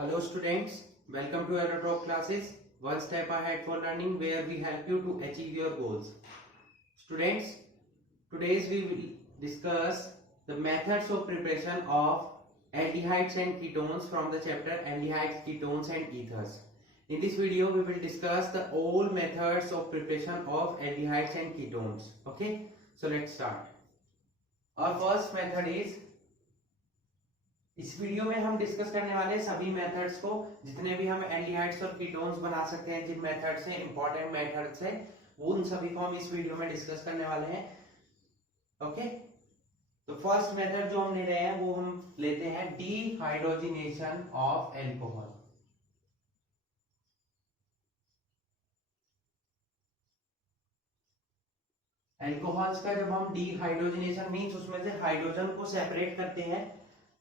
Hello students, welcome to AeroTalk classes, one step ahead for learning where we help you to achieve your goals. Students, today we will discuss the methods of preparation of aldehydes and ketones from the chapter aldehydes, ketones and ethers. In this video we will discuss the all methods of preparation of aldehydes and ketones. Okay, so let's start. Our first method is, इस video में हम discuss करने वाले हैं सभी methods को, जितने भी हम एल्डिहाइड्स और कीटोन्स बना सकते हैं, जिन मेथड्स से इंपॉर्टेंट मेथड्स है वो उन सभी को हम इस वीडियो में डिस्कस करने वाले हैं. ओके, तो फर्स्ट मेथड जो हम ले रहे हैं वो हम लेते हैं डीहाइड्रोजिनेशन ऑफ एल्कोहल. एल्कोहल्स का जब हम डीहाइड्रोजिनेशन मींस उसमें से हाइड्रोजन को सेपरेट करते हैं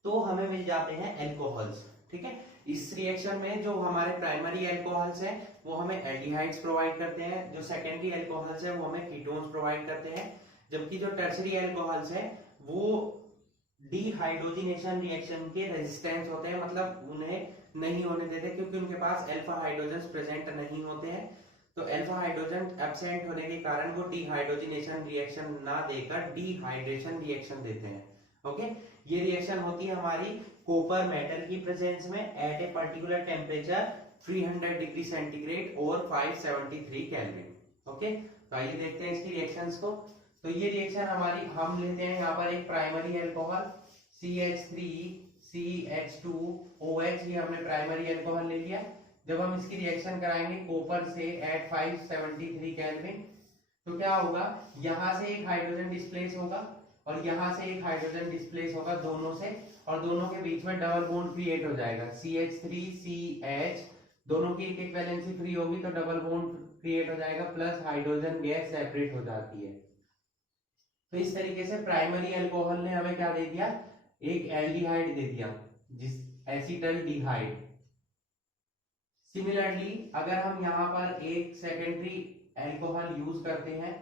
तो हमें मिल जाते हैं एल्कोहल्स. ठीक है, इस रिएक्शन में जो हमारे प्राइमरी एल्कोहल्स हैं वो हमें एल्डिहाइड्स प्रोवाइड करते हैं, जो सेकेंडरी एल्कोहल्स हैं वो हमें कीटोन्स प्रोवाइड करते हैं, जबकि जो टर्शरी एल्कोहल्स हैं वो डीहाइड्रोजिनेशन रिएक्शन के रेजिस्टेंस होते हैं, मतलब उन्हें नहीं होने देते क्योंकि उनके पास अल्फा हाइड्रोजन प्रेजेंट नहीं होते हैं. तो अल्फा हाइड्रोजन एब्सेंट होने के कारण वो डीहाइड्रोजिनेशन रिएक्शन ना देकर डीहाइड्रेशन रिएक्शन देते हैं. ओके, ये रिएक्शन होती है हमारी कॉपर मेटल की प्रेजेंस में at a particular temperature 300 degree centigrade और 573 केल्विन. ओके, तो आइए देखते हैं इसकी रिएक्शंस को. तो ये रिएक्शन हमारी हम लेते हैं यहाँ पर एक प्राइमरी एल्कोहल CH3CH2OH, ये हमने प्राइमरी एल्कोहल ले लिया. जब हम इसकी रिएक्शन कराएंगे कॉपर से एट 573 केल्विन तो क्या होगा, यहाँ से एक हाइड्रोजन डिस्प्लेस होगा और यहाँ से एक हाइड्रोजन डिस्प्लेस होगा दोनों से, और दोनों के बीच में डबल बॉन्ड क्रिएट हो जाएगा. CH3CH दोनों की एक एक वैलेंसी फ्री होगी तो डबल बॉन्ड क्रिएट हो जाएगा, प्लस हाइड्रोजन गैस सेपरेट हो जाती है. तो इस तरीके से प्राइमरी अल्कोहल ने हमें क्या दे दिया, एक एल्डिहाइड दे दिया, जिस एसिटल्डिहाइड. सिमिलरली अगर हम यहाँ पर एक सेकेंडरी अल्कोहल यूज करते हैं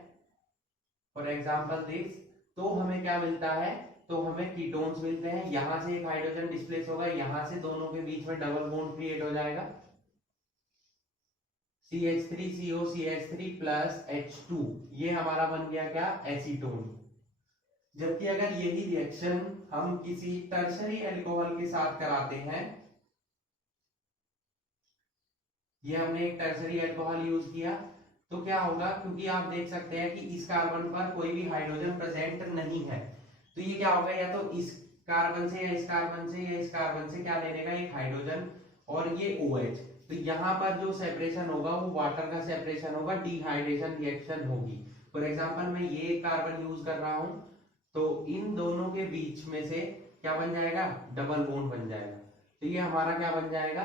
फॉर एग्जांपल दिस, तो हमें क्या मिलता है, तो हमें कीटोन्स मिलते हैं. यहां से एक हाइड्रोजन डिस्प्लेस होगा, यहां से दोनों के बीच में डबल बॉन्ड क्रिएट हो जाएगा CH3COCH3 प्लस H2, ये हमारा बन गया क्या, एसीटोन. जबकि अगर यही रिएक्शन हम किसी टर्शरी अल्कोहल के साथ कराते हैं, ये हमने एक टर्शरी अल्कोहल यूज किया, तो क्या होगा, क्योंकि आप देख सकते हैं कि इस कार्बन पर कोई भी हाइड्रोजन प्रेजेंट नहीं है, तो ये क्या होगा, या तो इस कार्बन से या इस कार्बन से या इस कार्बन से क्या ले लेगा, एक हाइड्रोजन और ये OH. तो यहाँ पर जो सेपरेशन होगा वो वाटर का सेपरेशन होगा, डिहाइड्रेशन रिएक्शन होगी. फॉर एग्जांपल मैं ये कार्बन यूज कर रहा हूं तो इन दोनों के बीच में से क्या बन जाएगा, डबल बॉन्ड बन जाएगा. तो ये हमारा क्या बन जाएगा,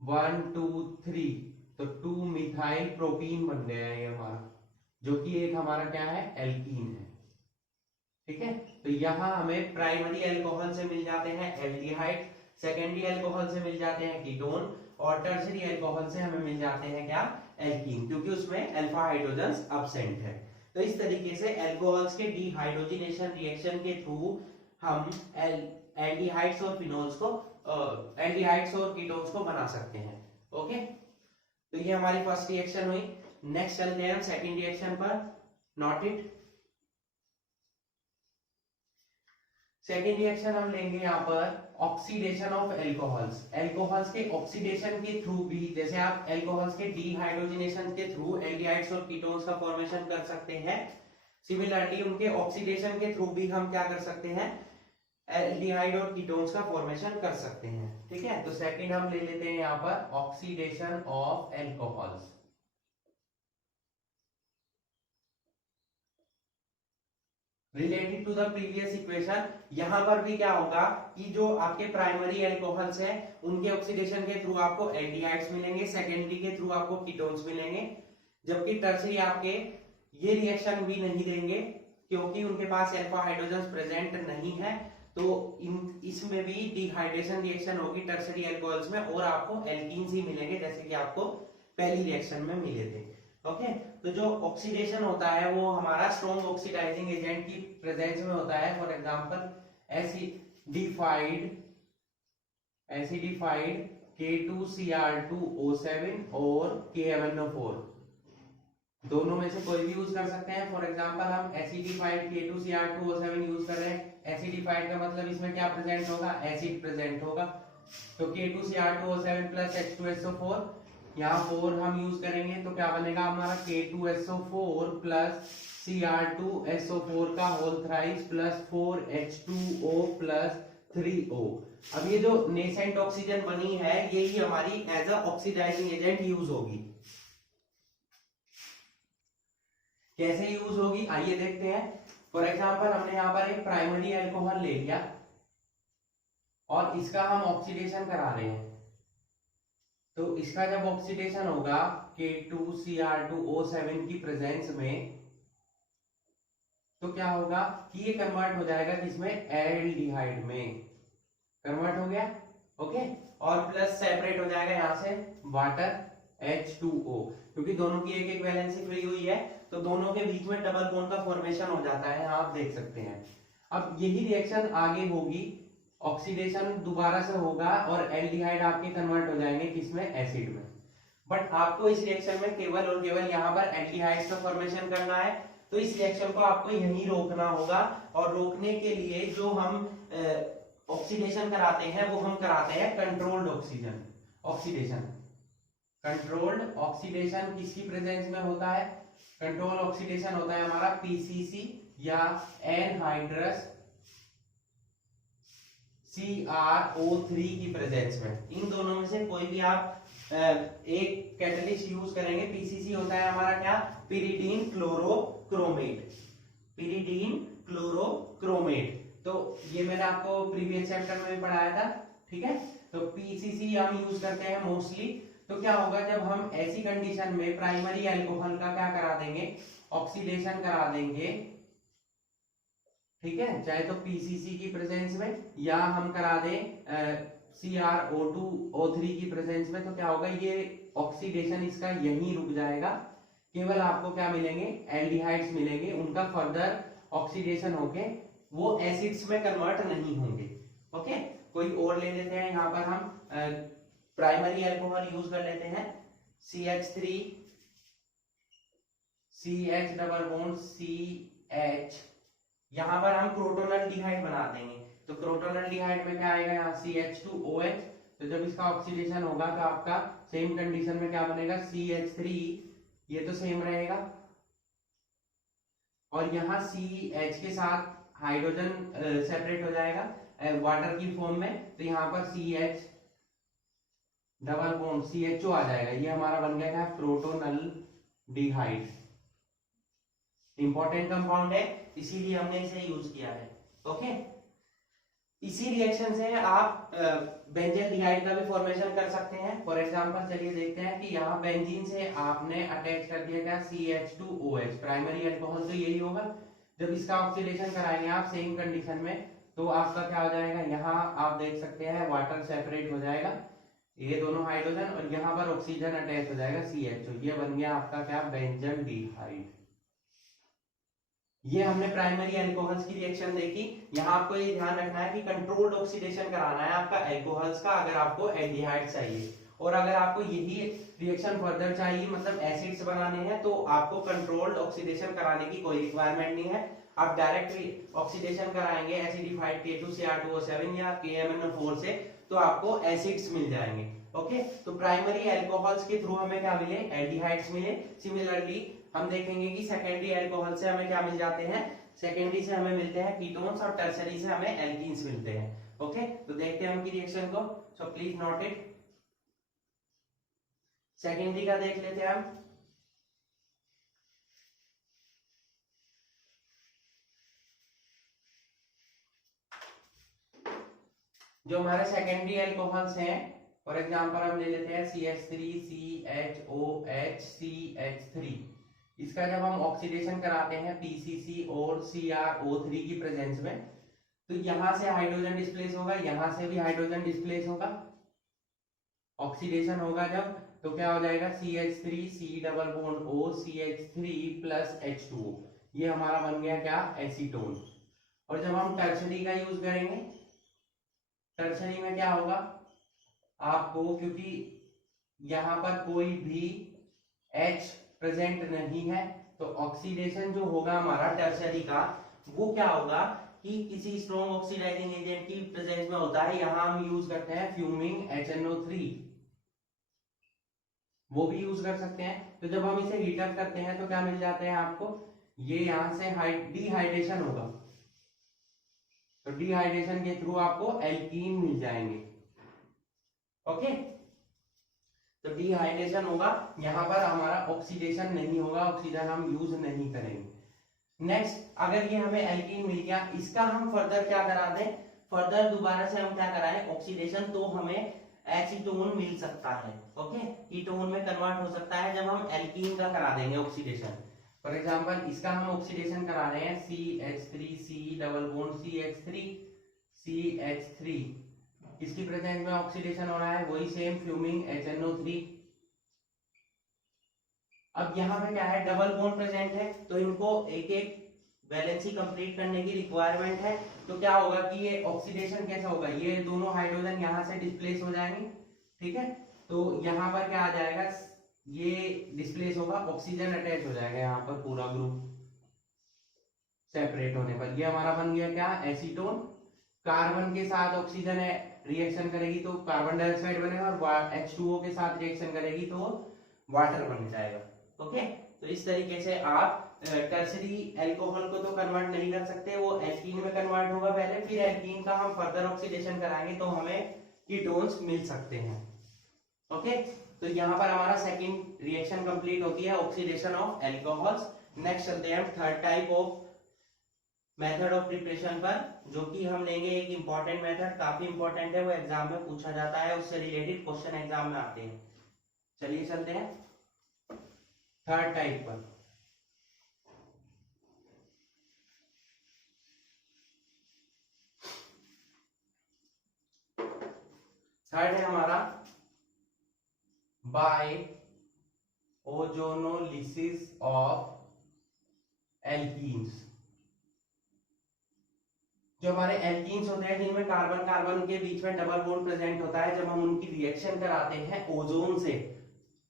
1 2 3, तो 2 मिथाइल प्रोपीन बन गया है ये हमारा, जो कि एक हमारा क्या है, एल्कीन है. ठीक है, तो यहाँ हमें प्राइमरी अल्कोहल से मिल जाते हैं एल्डिहाइड, सेकेंडरी अल्कोहल से मिल जाते हैं कीटोन, और टर्शरी अल्कोहल से हमें मिल जाते हैं क्या, एल्कीन, क्योंकि उसमें अल्फा हाइड्रोजन एब्सेंट है. तो इस तरीके से अल्कोहल्स के डीहाइड्रोजिनेशन रिएक्शन के थ्रू हम एल्डिहाइड्स और फिनोल्स को एल्डिहाइड्स और कीटोन्स को बना सकते हैं. ओके, तो ये हमारी फर्स्ट रिएक्शन हुई. नेक्स्ट चलते हैं हम सेकंड रिएक्शन पर. Note it. सेकंड रिएक्शन हम लेंगे यहाँ पर ऑक्सीडेशन ऑफ एल्कोहल्स. एल्कोहल्स के ऑक्सीडेशन के थ्रू भी, जैसे आप एल्कोहल्स के डीहाइड्रोजिनेशन के थ्रू एल्डिहाइड्स और कीटोन्स का फॉर्मेशन कर सकते हैं, सिमिलरली उनके ऑक्सीडेशन के थ्रू भी हम क्या कर सकते हैं, एल्डिहाइड और कीटोन्स का फॉर्मेशन कर सकते हैं. ठीक है, तो सेकंड हम ले लेते हैं यहाँ पर oxidation of alcohols. Related to the previous equation, यहां पर भी क्या होगा कि जो आपके प्राइमरी अल्कोहल्स हैं उनके ऑक्सीडेशन के थ्रू आपको एल्डिहाइड्स मिलेंगे, सेकेंडरी के थ्रू आपको कीटोन्स मिलेंगे, जबकि टर्शरी आपके ये रिएक्शन भी नहीं देंगे क्योंकि उनके पास अल्फा हाइड्रोजन प्रेजेंट नहीं है. तो इसमें भी डिहाइड्रेशन रिएक्शन होगी टर्शरी अल्कोहल्स में, और आपको एल्कीन्स ही मिलेंगे जैसे कि आपको पहली रिएक्शन में मिले थे. ओके, तो जो ऑक्सीडेशन होता है वो हमारा स्ट्रॉन्ग ऑक्सीडाइजिंग एजेंट की प्रेजेंस में होता है. फॉर एग्जांपल एसिडिफाइड K2Cr2O7 और KMnO4, दोनों में से कोई भी यूज कर सकते हैं। फॉर एग्जांपल हम एसिडिफाइड K2Cr2O7 यूज कर रहे हैं। एसिडिफाइड का मतलब इसमें क्या प्रेजेंट होगा, एसिड प्रेजेंट होगा। तो K2Cr2O7 प्लस H2SO4, यहाँ 4 हम यूज करेंगे तो क्या बनेगा हमारा K2SO4 प्लस Cr2SO4 का whole thrice plus 4H2O plus 3O। अब ये जो नेसेंट ऑक्सीजन बनी है यही हमारी as a oxidising agent use होगी। कैसे यूज होगी आइए देखते हैं। फॉर एग्जांपल हमने यहाँ पर एक प्राइमरी अल्कोहल ले लिया और इसका हम ऑक्सीडेशन करा रहे हैं। तो इसका जब ऑक्सीडेशन होगा K2Cr2O7 की प्रेजेंस में, तो क्या होगा कि ये कन्वर्ट हो जाएगा किसमें, एल्डिहाइड में कन्वर्ट हो गया। ओके, और प्लस सेपरेट हो जाएगा यहाँ से वाटर H2O, क्योंकि दोनों की एक एक वैलेंसी फ्री हुई है तो दोनों के बीच में डबल बॉन्ड का फॉर्मेशन हो जाता है, आप देख सकते हैं। अब यही रिएक्शन आगे होगी, ऑक्सीडेशन दोबारा से होगा और एल्डिहाइड आपके कन्वर्ट हो जाएंगे किसमें, एसिड में। बट आपको इस रिएक्शन में केवल और केवल यहाँ पर एल्डिहाइड का फॉर्मेशन करना है, तो इस रिएक्शन को आपको यहीं रोकना होगा। और रोकने के लिए जो हम ऑक्सीडेशन कराते हैं वो हम कराते हैं कंट्रोल्ड ऑक्सीडेशन। कंट्रोल्ड ऑक्सीडेशन किसकी प्रेजेंस में होता है, कंट्रोल ऑक्सीडेशन होता है हमारा पीसीसी या एनहाइड्रस CrO3 की प्रेजेंस में। इन दोनों में से कोई भी आप एक कैटलिस्ट यूज करेंगे। पीसीसी होता है हमारा क्या, पिरिडीन क्लोरोक्रोमेट, पिरिडीन क्लोरोक्रोमेट। तो ये मैंने आपको प्रीवियस चैप्टर में भी पढ़ाया था, ठीक है। तो पीसीसी हम यूज करते हैं मोस्टली। तो क्या होगा जब हम ऐसी कंडीशन में प्राइमरी अल्कोहल का क्या करा देंगे, ऑक्सीडेशन करा देंगे, ठीक है, चाहे तो पीसीसी की प्रेजेंस में या हम करा दें CrO2O3 की प्रेजेंस में, तो क्या होगा ये ऑक्सीडेशन इसका यहीं रुक जाएगा। केवल आपको क्या मिलेंगे, एल्डिहाइड्स मिलेंगे, उनका फर्दर ऑक्सीडेशन होके वो एसिड्स में कन्वर्ट नहीं होंगे। ओके, कोई और ले लेते हैं। यहाँ पर हम प्राइमरी अल्कोहल यूज कर लेते हैं, CH3 CH double bond CH, यहां पर हम क्रोटोनल्डिहाइड बना देंगे। तो क्रोटोनल्डिहाइड में क्या आएगा, यहाँ CH2OH। तो जब इसका ऑक्सीडेशन होगा तो आपका सेम कंडीशन में क्या बनेगा, CH3, ये तो सेम रहेगा, और यहाँ CH के साथ हाइड्रोजन सेपरेट हो जाएगा वाटर की फॉर्म में। तो यहाँ पर CH डबल बॉन्ड CHO आ जाएगा। ये हमारा बन गया था प्रोटोनल्डिहाइड। इंपॉर्टेंट कंपाउंड है इसीलिए हमने इसे यूज किया है। ओके, इसी रिएक्शन से आप बेंजीन का भी फॉर्मेशन कर सकते हैं। फॉर एग्जांपल चलिए देखते हैं कि यहाँ बेंजीन से आपने अटैच कर दिया क्या, CH2OH, प्राइमरी अल्कोहल तो यही होगा। जब इसका ऑक्सीडेशन कराएंगे आप सेम कंडीशन में, तो आपका क्या हो जाएगा, यहाँ आप देख सकते हैं वाटर सेपरेट हो जाएगा, ये दोनों हाइड्रोजन, और यहाँ पर ऑक्सीजन अटैच हो जाएगा CHO। ये बन गया आपका क्या, बेंजल्डिहाइड। ये हमने प्राइमरी अल्कोहल्स की रिएक्शन देखी। यहाँ आपको ये ध्यान रखना है कि कंट्रोल्ड ऑक्सीडेशन कराना है आपका अल्कोहल्स का, अगर आपको एल्डिहाइड चाहिए। और अगर आपको यही रिएक्शन फर्दर चाहिए, मतलब एसिड्स बनाने हैं, तो आपको कंट्रोल्ड ऑक्सीडेशन कराने की कोई रिक्वायरमेंट नहीं है। आप डायरेक्ट ऑक्सीडेशन कराएंगे एसिडिफाइड K2Cr2O7 या KMnO4 से, तो आपको एसिड्स मिल जाएंगे। ओके, तो प्राइमरी अल्कोहल्स के थ्रू हमें क्या मिले, एल्डिहाइड्स मिले। सिमिलरली हम देखेंगे कि सेकेंडरी अल्कोहल से हमें क्या मिल जाते हैं, सेकेंडरी से हमें मिलते हैं कीटोन्स और टर्सरी से हमें एल्कीन्स मिलते हैं। ओके, तो देखते हैं उनकी रिएक्शन को। सो प्लीज नोट इट। सेकेंडरी का देख लेते हैं हम। जो हमारे सेकेंडरी अल्कोहल्स हैं, फॉर एग्जांपल हम ले लेते हैं CH3 CHOH CH3। इसका जब हम ऑक्सीडेशन कराते हैं PCC और CrO3 की प्रेजेंस में, तो यहां से हाइड्रोजन डिस्प्लेस होगा, यहां से भी हाइड्रोजन डिस्प्लेस होगा। ऑक्सीडेशन होगा जब, तो क्या हो जाएगा, CH3 C double bond O CH3 plus H2O। ये हमारा बन गया क्या, एसीटोन। और जब हम टर्शरी का यूज करेंगे, टर्शरी में क्या होगा, आपको, क्योंकि यहाँ पर कोई भी H प्रेजेंट नहीं है, तो ऑक्सीडेशन जो होगा हमारा टर्शरी का, वो क्या होगा कि किसी स्ट्रॉन्ग ऑक्सीडाइजिंग एजेंट की प्रेजेंस में होता है। यहां हम यूज करते हैं फ्यूमिंग HNO3, वो भी यूज कर सकते हैं। तो जब हम इसे हीट अप करते हैं तो क्या मिल जाते हैं आपको, ये यहां से डिहाइड्रेशन होगा, तो डिहाइड्रेशन के थ्रू आपको एल्कीन मिल जाएंगे। ओके, तो डिहाइड्रेशन होगा, यहां पर हमारा ऑक्सीडेशन नहीं होगा, ऑक्सीजन हम यूज नहीं करेंगे। नेक्स्ट, अगर ये हमें एल्कीन मिल गया, इसका हम फर्दर क्या करा दें, फर्दर दोबारा से हम क्या कराएं ऑक्सीडेशन, तो हमें एसीटोन मिल सकता है। ओके, कीटोन में कन्वर्ट हो सकता है जब हम एल्कीन का करा देंगे ऑक्सीडेशन। फॉर एग्जांपल, इसका हम ऑक्सीडेशन करा रहे हैं CH3 C double bond CH3 CH3, किसकी प्रेजेंस में ऑक्सीडेशन हो रहा है, वही सेम फ्यूमिंग HNO3। अब यहाँ पे क्या है, डबल बॉन्ड प्रेजेंट है, तो इनको एक एक वैलेंसी कंप्लीट करने की रिक्वायरमेंट है। तो क्या होगा कि ये ऑक्सीडेशन कैसा होगा, ये दोनों हाइड्रोजन यहाँ से डिस्प्लेस हो जाएंगे, ठीक है। तो यहाँ पर क्या आ जाएगा, ये डिस्प्लेस होगा, ऑक्सीजन अटैच हो जाएगा यहाँ पर, पूरा ग्रुप सेपरेट होने पर ये हमारा बन गया क्या, एसीटोन। कार्बन के साथ ऑक्सीजन रिएक्शन करेगी तो कार्बन डाइऑक्साइड बनेगा, और H2O के साथ रिएक्शन करेगी तो वाटर बन जाएगा। ओके, तो इस तरीके से आप टर्सरी अल्कोहल को तो कन्वर्ट नहीं कर सकते, वो एल्कीन में कन्वर्ट होगा पहले, फिर एल्कीन का हम फर्दर ऑक्सीडेशन कराएंगे तो हमें कीटोन्स मिल सकते हैं। ओके, तो यहाँ पर हमारा सेकंड रिएक्शन कंप्लीट होती है, ऑक्सीडेशन ऑफ अल्कोहल्स। नेक्स्ट चलते हैं third type of method of preparation पर, जो कि हम लेंगे एक इंपॉर्टेंट मेथड, काफी इंपॉर्टेंट है, वो एग्जाम में पूछा जाता है, उससे रिलेटेड क्वेश्चन एग्जाम में आते हैं। चलिए चलते हैं थर्ड टाइप पर। थर्ड है हमारा बाय ओजोनोलिसिस ऑफ एल्कीन्स। जो हमारे एल्कीन्स होते हैं जिनमें कार्बन कार्बन के बीच में डबल बॉन्ड प्रेजेंट होता है, जब हम उनकी रिएक्शन कराते हैं ओजोन से,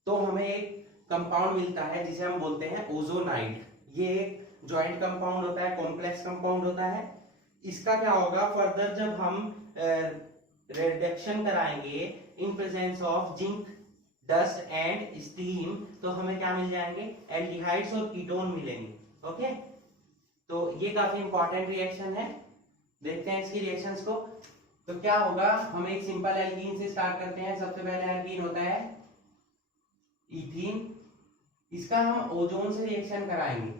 तो हमें एक कंपाउंड मिलता है जिसे हम बोलते हैं ओजोनाइड। ये एक जॉइंट कंपाउंड होता है, कॉम्प्लेक्स कंपाउंड होता है। इसका क्या होगा, फर्दर जब हम रिडक्शन कराएंगे in presence of zinc dust and steam, तो हमें क्या मिल जाएंगे, एल्डिहाइड्स और कीटोन मिलेंगे। ओके, तो ये काफी इंपॉर्टेंट रिएक्शन है, देखते हैं इसकी रिएक्शंस को। तो क्या होगा, हम एक सिंपल एल्कीन से स्टार्ट करते हैं। सबसे पहले एल्कीन होता है इथीन, इसका हम ओजोन से रिएक्शन कराएंगे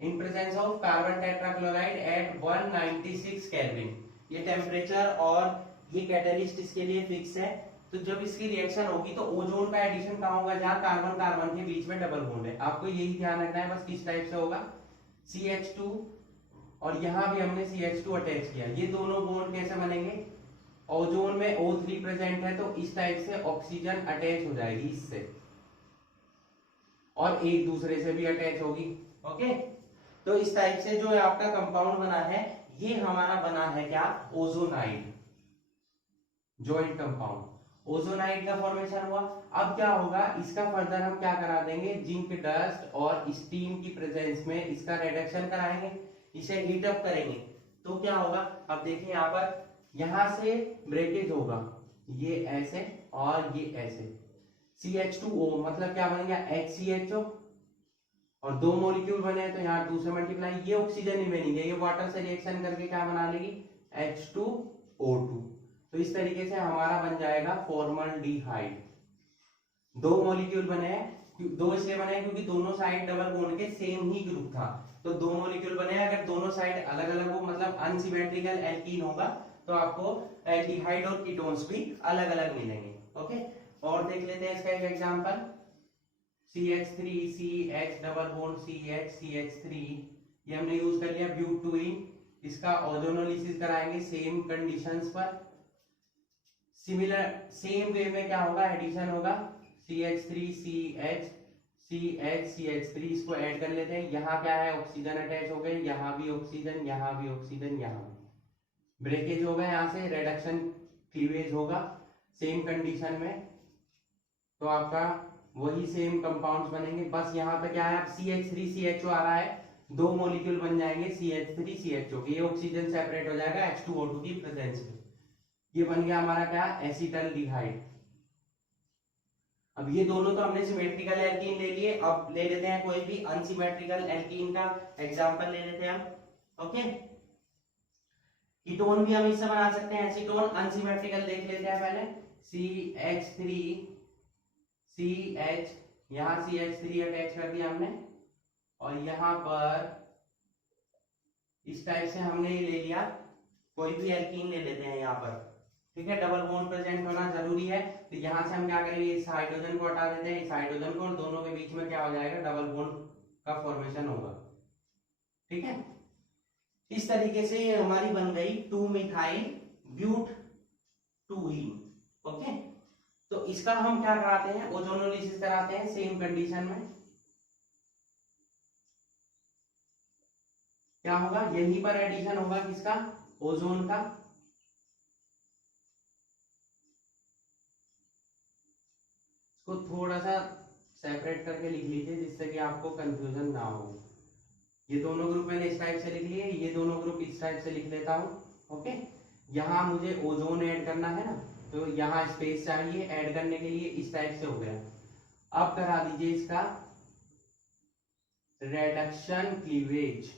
in presence of carbon tetrachloride at 196 kelvin. ये टेम्परेचर और ये कैटलिस्ट इसके लिए फिक्स है। तो जब इसकी रिएक्शन होगी तो ओजोन का एडिशन कहाँ होगा, जहां कार्बन कार्बन के बीच में डबल बॉन्ड है। आपको यही ध्यान रखना है बस, किस टाइप से होगा, CH2, और यहां भी हमने CH2 अटैच किया। ये दोनों बॉन्ड कैसे बनेंगे, ओजोन में O3 प्रेजेंट है, तो इस टाइप से ऑक्सीजन अटैच हो जाएगी इससे, और एक दूसरे से भी अटैच होगी। ओके, तो इस टाइप से जो आपका कंपाउंड बना है, ये हमारा बना है क्या, ओजोनाइड, जॉइंट कंपाउंड। ओजोनाइड का फॉर्मेशन हुआ। अब क्या होगा, इसका फर्दर हम क्या करा देंगे, जिंक डस्ट और स्टीम की प्रेजेंस में इसका रिडक्शन कराएंगे, इसे हीट अप करेंगे। तो क्या होगा, अब देखिए यहाँ पर, यहां से ब्रेकेज होगा, ये ऐसे और ये ऐसे, CH2O मतलब क्या बनेगा, HCHO, और दो मॉलिक्यूल बने हैं तो यहाँ 2 से मल्टीप्लाई, ये ऑक्सीजन ही बनेगी, ये वाटर से रिएक्शन करके क्या बना लेगी, H2O2। तो इस तरीके से हमारा बन जाएगा फॉर्मल्डिहाइड। दो मॉलिक्यूल बने हैं, दो इसलिए बने हैं क्योंकि दोनों साइड डबल बॉन्ड के सेम ही ग्रुप था, तो दो मॉलिक्यूल बने हैं। अगर दोनों साइड अलग अलग हो, मतलब अनसिमेट्रिकल एल्कीन होगा, तो आपको एल्डिहाइड और कीटोन्स भी अलग अलग मिलेंगे। ओके, और देख लेते हैं इसका एक example, CH3 CH double bond CH CH3, ये हमने यूज कर लिया ब्यूटूइन। इसका ओजोनोलिसिस कराएंगे सेम कंडीशंस पर, सिमिलर सेम वे में क्या होगा, एडिशन होगा, CH3 CH CH CH3, इसको ऐड कर लेते हैं। यहाँ क्या है, ऑक्सीजन अटैच हो गए, यहाँ भी ऑक्सीजन, यहाँ भी ऑक्सीजन, यहाँ भी ब्रेकेज होगा, यहाँ से रिडक्शन क्लीवेज होगा। सेम कंडीशन में, तो आपका वही सेम कंपाउंड्स बनेंगे। बस यहाँ पे क्या है, CH3CHO आ रहा है, 2 मॉलिक्यूल बन जाएंगे CH3CHO के, ये ऑक्सीजन सेपरेट हो जाएगा H2O2 की प्रेजेंस में। ये बन गया हमारा क्या, एसिटल्डिहाइड। अब ये दोनों तो हमने सिमेट्रिकल एल्कीन ले लिए, अब ले लेते हैं कोई भी अनसिमेट्रिकल एल्कीन का एग्जांपल ले लेते हैं हम। ओके, कीटोन भी हम इससे बना सकते हैं, एसीटोन। अनसिमेट्रिकल देख लेते हैं पहले, CH3CH, यहां CH3 अटैच कर दिया हमने, और यहां पर इस टाइप से हमने ये ले लिया, कोई भी एल्कीन ले लेते हैं यहाँ पर, ठीक है। डबल बॉन्ड प्रेजेंट होना जरूरी है, तो यहां से हम क्या करेंगे, इस हाइड्रोजन को हटा देते हैं, इस हाइड्रोजन को, और दोनों के बीच में क्या हो जाएगा, डबल बॉन्ड का फॉर्मेशन होगा, ठीक है। इस तरीके से ये हमारी बन गई 2 मिथाइल ब्यूटूइन। ओके, तो इसका हम क्या कराते हैं, ओजोनोलिसिस कराते हैं सेम कंडीशन में। क्या होगा, यहीं पर एडिशन होगा किसका, ओजोन का। इसको थोड़ा सा सेपरेट करके लिख लीजिए जिससे कि आपको कंफ्यूजन ना हो। ये दोनों ग्रुप मैंने इस टाइप से लिख लिए, ये दोनों ग्रुप इस टाइप से लिख लेता हूं। ओके, यहाँ मुझे ओजोन ऐड करना है ना, तो यहाँ स्पेस चाहिए ऐड करने के लिए, इस टाइप से हो गया। अब करा दीजिए इसका रिडक्शन क्लीवेज,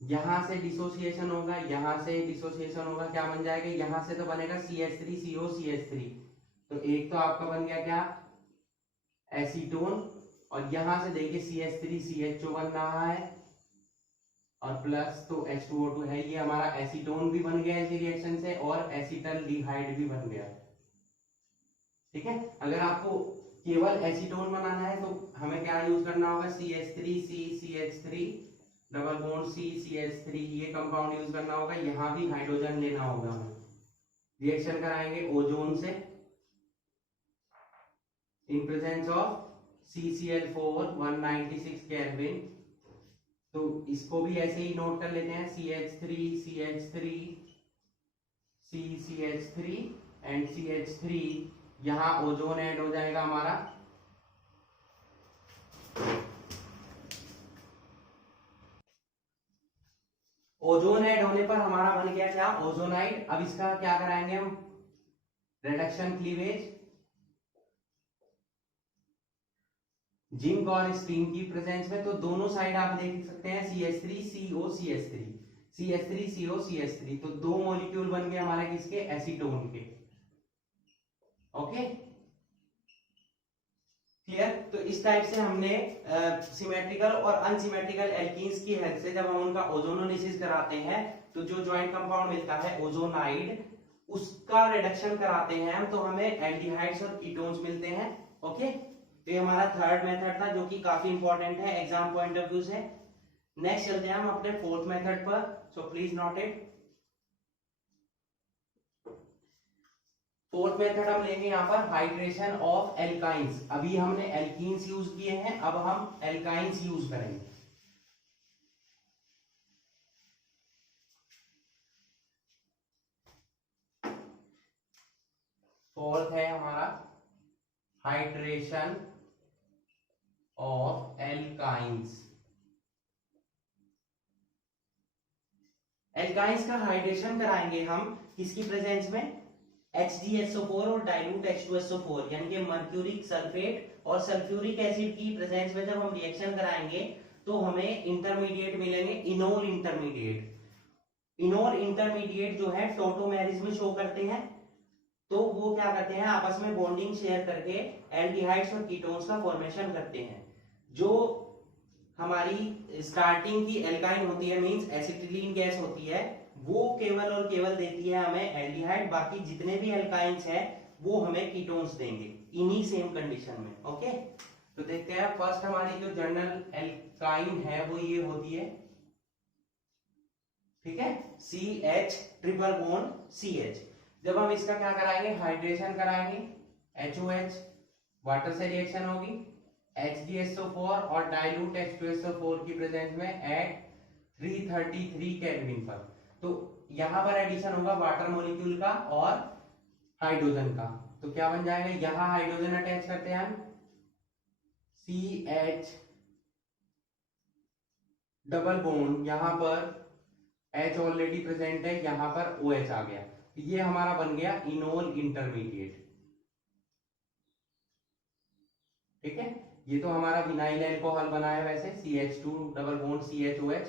यहां से डिसोसिएशन होगा, यहां से डिसोसिएशन होगा, क्या बन जाएगा, यहां से तो बनेगा CH3CO CH3, तो एक तो आपका बन गया क्या, एसीटोन, और यहां से देखिए CH3CHO बन रहा है, और प्लस तो H2O2 है, ये हमारा एसीटोन भी बन गया इसी रिएक्शन से, और एसिटल्डिहाइड भी बन गया, ठीक है। अगर आपको केवल एसीटोन बनाना है तो हमें क्या यूज करना होगा, CH3CCH3 डबल बॉन्ड CCH3, ये कंपाउंड यूज करना होगा। यहाँ भी हाइड्रोजन लेना होगा, हमें रिएक्शन कराएंगे ओजोन से इन प्रेजेंस ऑफ CCl4 196 केल्विन। तो इसको भी ऐसे ही नोट कर लेते हैं, CH3CH3 CCH3 एंड CH3, यहां ओजोन ऐड हो जाएगा हमारा। ओजोन ऐड होने पर हमारा बन गया क्या, ओजोनाइड। अब इसका क्या कराएंगे हम, रिडक्शन क्लीवेज, जिंक और स्टीम की प्रेजेंस में। तो दोनों साइड आप देख सकते हैं CH3CO CH3 CH3CO CH3, तो 2 मॉलिक्यूल बन गए हमारे किसके, एसीटोन के। Okay, clear. तो इस टाइप से हमने सिमेट्रिकल और अनसिमेट्रिकल एल्कीन्स की हेल्प से जब हम उनका ओजोनोलिसिस कराते हैं, तो जो ज्वाइंट कंपाउंड मिलता है ओजोनाइड, उसका रिडक्शन कराते हैं हम, तो हमें एल्डिहाइड्स और कीटोन्स मिलते हैं। ओके, तो ये हमारा थर्ड मेथड था जो कि काफी इंपॉर्टेंट है एग्जाम पॉइंट ऑफ व्यू से। नेक्स्ट चलते हैं हम अपने फोर्थ मेथड पर, सो please note it. Fourth method हम लेंगे यहाँ पर हाइड्रेशन ऑफ एल्काइंस। अभी हमने एल्कीन्स यूज किए हैं, अब हम एल्काइंस यूज करेंगे। फोर्थ है हमारा हाइड्रेशन ऑफ एल्काइंस। एल्काइंस का हाइड्रेशन कराएंगे हम किसकी प्रेजेंस में, HgSO4 और डाइल्यूट H2SO4, यानी कि मर्क्यूरिक सल्फेट और सल्फ्यूरिक एसिड की प्रेजेंस में जब हम रिएक्शन कराएंगे तो हमें इंटरमीडिएट मिलेंगे, इनोल इंटरमीडिएट। इनोल इंटरमीडिएट जो है टोटोमेरिज में शो करते हैं, तो वो क्या करते हैं, आपस में बॉन्डिंग शेयर करके एल्डिहाइड्स और कीटोन्स का फॉर्मेशन करते हैं। जो हमारी स्टार्टिंग की एल्काइन होती है, मींस एसिटिलीन गैस होती है, वो केवल और केवल देती है हमें एल्डिहाइड, बाकी जितने भी एल्काइंस हैं वो हमें कीटोन्स देंगे इन्हीं सेम कंडीशन में। ओके, तो देखते हैं फर्स्ट हमारी जो जनरल एल्काइन है वो ये होती है, ठीक है, CH ट्रिपल बॉन्ड CH। जब हम इसका क्या कराएंगे, हाइड्रेशन कराएंगे, HOH वाटर से रिएक्शन होगी, HgSO4 और डाइल्यूट H2SO4 की प्रेजेंस में एट 333 केल्विन पर। तो यहां पर एडिशन होगा वाटर मॉलिक्यूल का और हाइड्रोजन का, तो क्या बन जाएगा, यहां हाइड्रोजन अटैच करते हैं हम CH डबल बॉन्ड, यहां पर H ऑलरेडी प्रेजेंट है, यहां पर OH आ गया, तो ये हमारा बन गया इनोल इंटरमीडिएट। ठीक है, ये तो हमारा विनाइल अल्कोहल बना है वैसे CH2 double bond CHOH,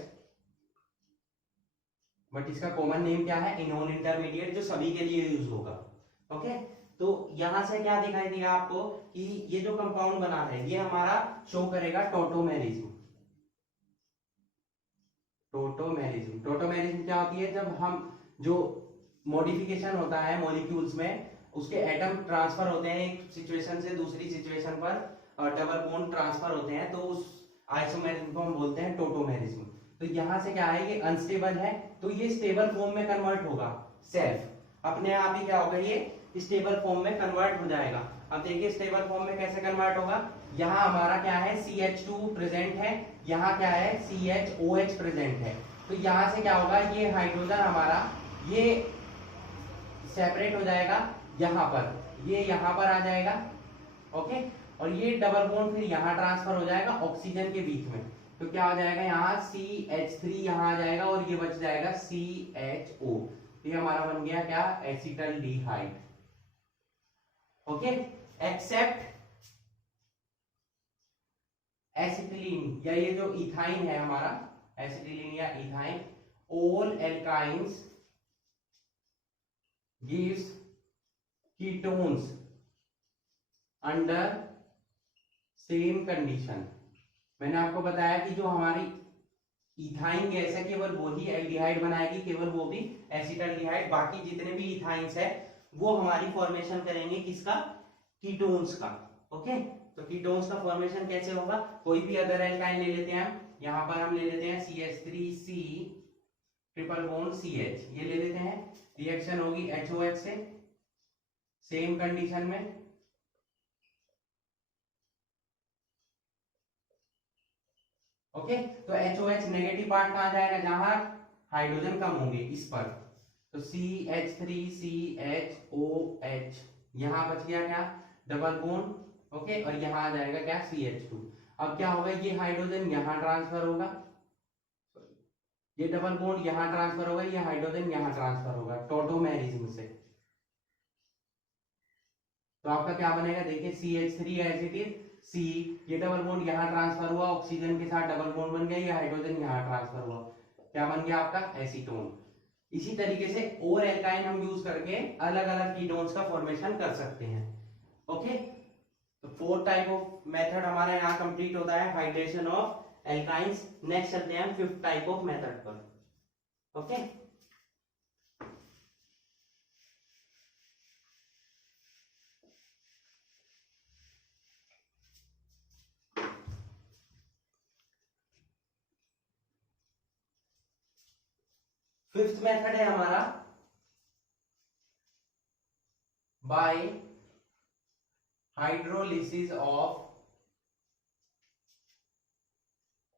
but इसका कॉमन नेम क्या है, इनोल इंटरमीडिएट, जो सभी के लिए यूज होगा। ओके, तो यहां से क्या दिखाई दिया आपको कि ये जो कंपाउंड बना है ये हमारा शो करेगा टोटोमेरिज्म। टोटोमेरिज्म, टोटोमेरिज्म क्या होती है, जब हम जो मॉडिफिकेशन होता है मॉलिक्यूल्स में, उसके एटम ट्रांसफर होते हैं एक सिचुएशन से दूसरी सिचुएशन पर, डबल बॉन्ड ट्रांसफर होते हैं, तो उस आइसोमेरिज्म को हम बोलते हैं टोटोमेरिज्म। तो यहां से क्या है, ये अनस्टेबल है, तो ये स्टेबल फॉर्म में कन्वर्ट होगा, सेल्फ अपने आप ही क्या होगा, ये स्टेबल फॉर्म में कन्वर्ट हो जाएगा। अब देखिए स्टेबल फॉर्म में कैसे कन्वर्ट होगा, यहाँ हमारा क्या है CH2 प्रेजेंट है, यहाँ क्या है CHOH प्रेजेंट है, तो यहाँ से क्या होगा, ये हाइड्रोजन हमारा ये सेपरेट हो जाएगा यहाँ पर, ये यहाँ पर आ जाएगा। ओके, और ये डबल बॉन्ड फिर यहाँ ट्रांसफर हो जाएगा ऑक्सीजन के बीच में, तो क्या हो जाएगा, यहाँ CH3 यहाँ आ जाएगा और ये बच जाएगा CHO, ये हमारा बन गया क्या, एसिटल्डिहाइड। ओके, एक्सेप्ट एसिटिलीन, या ये जो इथाइन है हमारा, एसिटिलीन या ethyne, all alkynes gives ketones under same condition. मैंने आपको बताया कि जो हमारी इथाइन गैस है केवल वो ही एल्डिहाइड बनाएगी, केवल वो भी एसिटल्डिहाइड, बाकी जितने भी इथाइंस है वो हमारी फॉर्मेशन करेंगे किसका, कीटोन्स का। ओके, तो कीटोन्स का फॉर्मेशन कैसे होगा, कोई भी अदर एल्काइन ले लेते हैं हम, यहां पर हम ले लेते हैं CH3C ट्रिपल बॉन्ड CH, ये ले लेते हैं, रिएक्शन होगी HOH से सेम कंडीशन में। ओके, तो HOH नेगेटिव पार्ट कहां जाएगा, जहां हाइड्रोजन कम होंगे इस पर, तो CH3CHOH, यहां बच गया क्या, डबल बॉन्ड। ओके, और यहां आ जाएगा क्या, CH2। अब क्या होगा, ये हाइड्रोजन यहां ट्रांसफर होगा, ये डबल बॉन्ड यहां ट्रांसफर होगा, ये हाइड्रोजन यहां ट्रांसफर होगा टोटोमेरिज्म से, तो आपका क्या बनेगा, देखिए CH3 as it is C, ये डबल बॉन्ड यहाँ ट्रांसफर हुआ ऑक्सीजन के साथ, डबल बॉन्ड बन गया, ये हाइड्रोजन यहाँ ट्रांसफर हुआ, क्या बन गया आपका, एसीटोन। इसी तरीके से और एल्काइन हम यूज करके अलग अलग कीटोन्स का फॉर्मेशन कर सकते हैं। ओके, तो 4 टाइप ऑफ मेथड हमारा यहाँ कंप्लीट होता है, हाइड्रेशन ऑफ एल्काइंस। नेक्स्ट चलते हैं 5th टाइप ऑफ मेथड पर। ओके, फिफ्थ मेथड है हमारा by hydrolysis of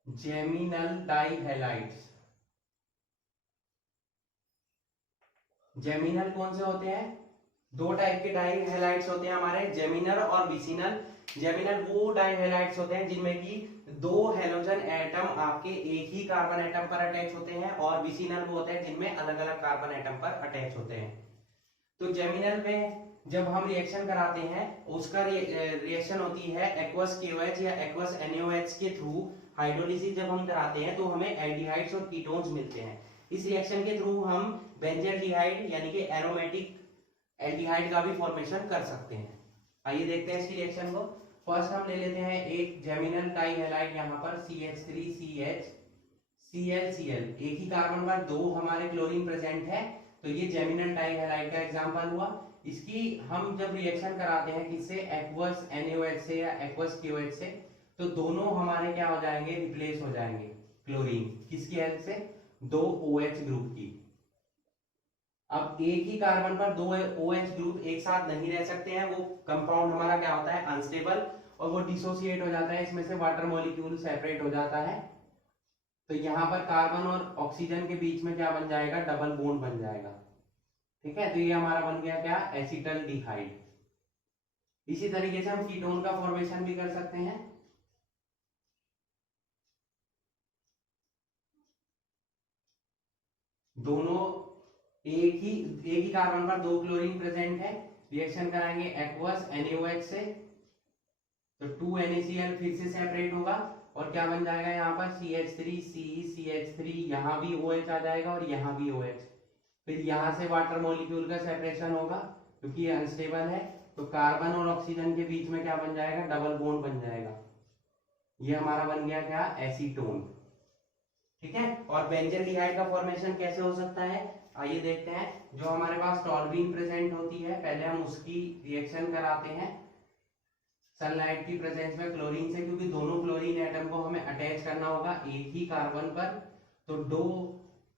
geminal dihalides. Geminal कौन से होते हैं, 2 टाइप के डाइहैलाइड्स होते हैं हमारे, जेमिनल और विसिनल। जेमिनल वो डाइहैलाइड्स होते हैं जिनमें की 2 हैलोजन एटम आपके एक ही कार्बन एटम पर अटैच होते हैं, और विसिनल वो होते हैं जिनमें अलग अलग कार्बन एटम पर अटैच होते हैं। तो जेमिनल में जब हम रिएक्शन कराते हैं उसका रिएक्शन होती है एक्वस KOH या एक्वस NaOH के थ्रू। हाइड्रोलिसिस जब हम कराते हैं तो हमें एल्डिहाइड्स और कीटोन्स मिलते हैं। इस रिएक्शन के थ्रू हम बेंजल्डिहाइड यानी कि एरोमेटिक एल्डिहाइड का भी फॉर्मेशन कर सकते हैं। आइए देखते हैं इसकी रिएक्शन को। फर्स्ट हम ले लेते हैं एक जेमिनल डाइहैलाइड, यहाँ पर CH3CH ClCl, एक ही कार्बन पर 2 हमारे क्लोरीन प्रेजेंट है, तो ये जेमिनल डाइहैलाइड का एग्जांपल हुआ। इसकी हम जब रिएक्शन कराते हैं किससे, एक्वस NaOH से या एक्वस KOH से, तो दोनों हमारे क्या हो जाएंगे, रिप्लेस हो जाएंगे क्लोरीन किसकी हेल्प से, 2 OH ग्रुप की। अब एक ही कार्बन पर 2 OH ग्रुप एक साथ नहीं रह सकते हैं, वो कंपाउंड हमारा क्या होता है, अनस्टेबल, और वो डिसोसिएट हो जाता है, इसमें से वाटर मॉलिक्यूल सेपरेट हो जाता है। तो यहाँ पर कार्बन और ऑक्सीजन के बीच में क्या बन जाएगा, डबल बॉन्ड बन जाएगा। ठीक है, तो ये हमारा बन गया क्या, एसिटल्डिहाइड। इसी तरीके से हम कीटोन का फॉर्मेशन भी कर सकते हैं। दोनों एक ही कार्बन पर दो क्लोरीन प्रेजेंट है, रिएक्शन कराएंगे एक्वस NaOH से, तो 2 NaCl फिर से सेपरेट होगा और क्या बन जाएगा यहाँ पर CH3 यहाँ भी OH आ जाएगा और यहाँ भी OH। फिर यहाँ से वाटर मॉलिक्यूल का सेपरेशन होगा क्योंकि ये अनस्टेबल है, तो कार्बन और ऑक्सीजन के बीच में क्या बन जाएगा, डबल बॉन्ड बन जाएगा। ये हमारा बन गया क्या, एसीटोन। ठीक है, और बेंजल्डिहाइड का फॉर्मेशन कैसे हो सकता है, आइए देखते हैं। जो हमारे पास टॉल्यूइन प्रेजेंट होती है, पहले हम उसकी रिएक्शन कराते हैं सनलाइट की प्रेजेंस में क्लोरीन से, क्योंकि दोनों क्लोरीन एटम को हमें अटैच करना होगा एक ही कार्बन पर। तो दो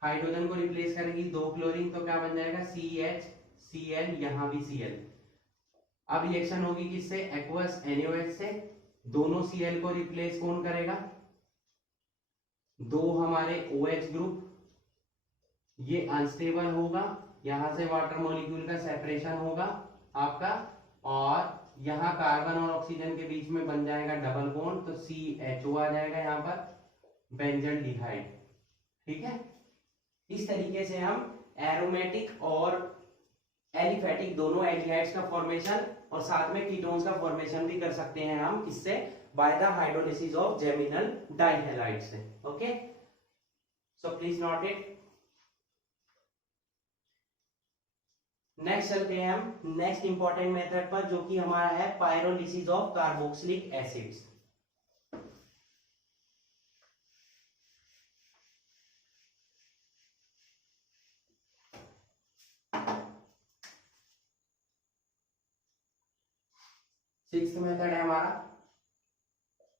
हाइड्रोजन को रिप्लेस करेगी दो क्लोरीन, तो क्या बन जाएगा CHCl, यहाँ भी Cl। अब रिएक्शन होगी किससे, एक्वस NaOH से, दोनों Cl को रिप्लेस कौन करेगा, दो हमारे OH ग्रुप, ये अनस्टेबल होगा, यहां से वाटर मॉलिक्यूल का सेपरेशन होगा आपका, और यहां कार्बन और ऑक्सीजन के बीच में बन जाएगा डबल बॉन्ड, तो CHO आ जाएगा यहाँ पर, बेंजल्डिहाइड। ठीक है, इस तरीके से हम एरोमेटिक और एलिफेटिक दोनों एल्डिहाइड्स का फॉर्मेशन और साथ में कीटोन्स का फॉर्मेशन भी कर सकते हैं हम, किससे, by the hydrolysis of geminal dihalide से। Okay, so please note it. Next चलते हैं हम नेक्स्ट इंपॉर्टेंट मेथड पर, जो कि हमारा है pyrolysis of carboxylic acids. Sixth method है हमारा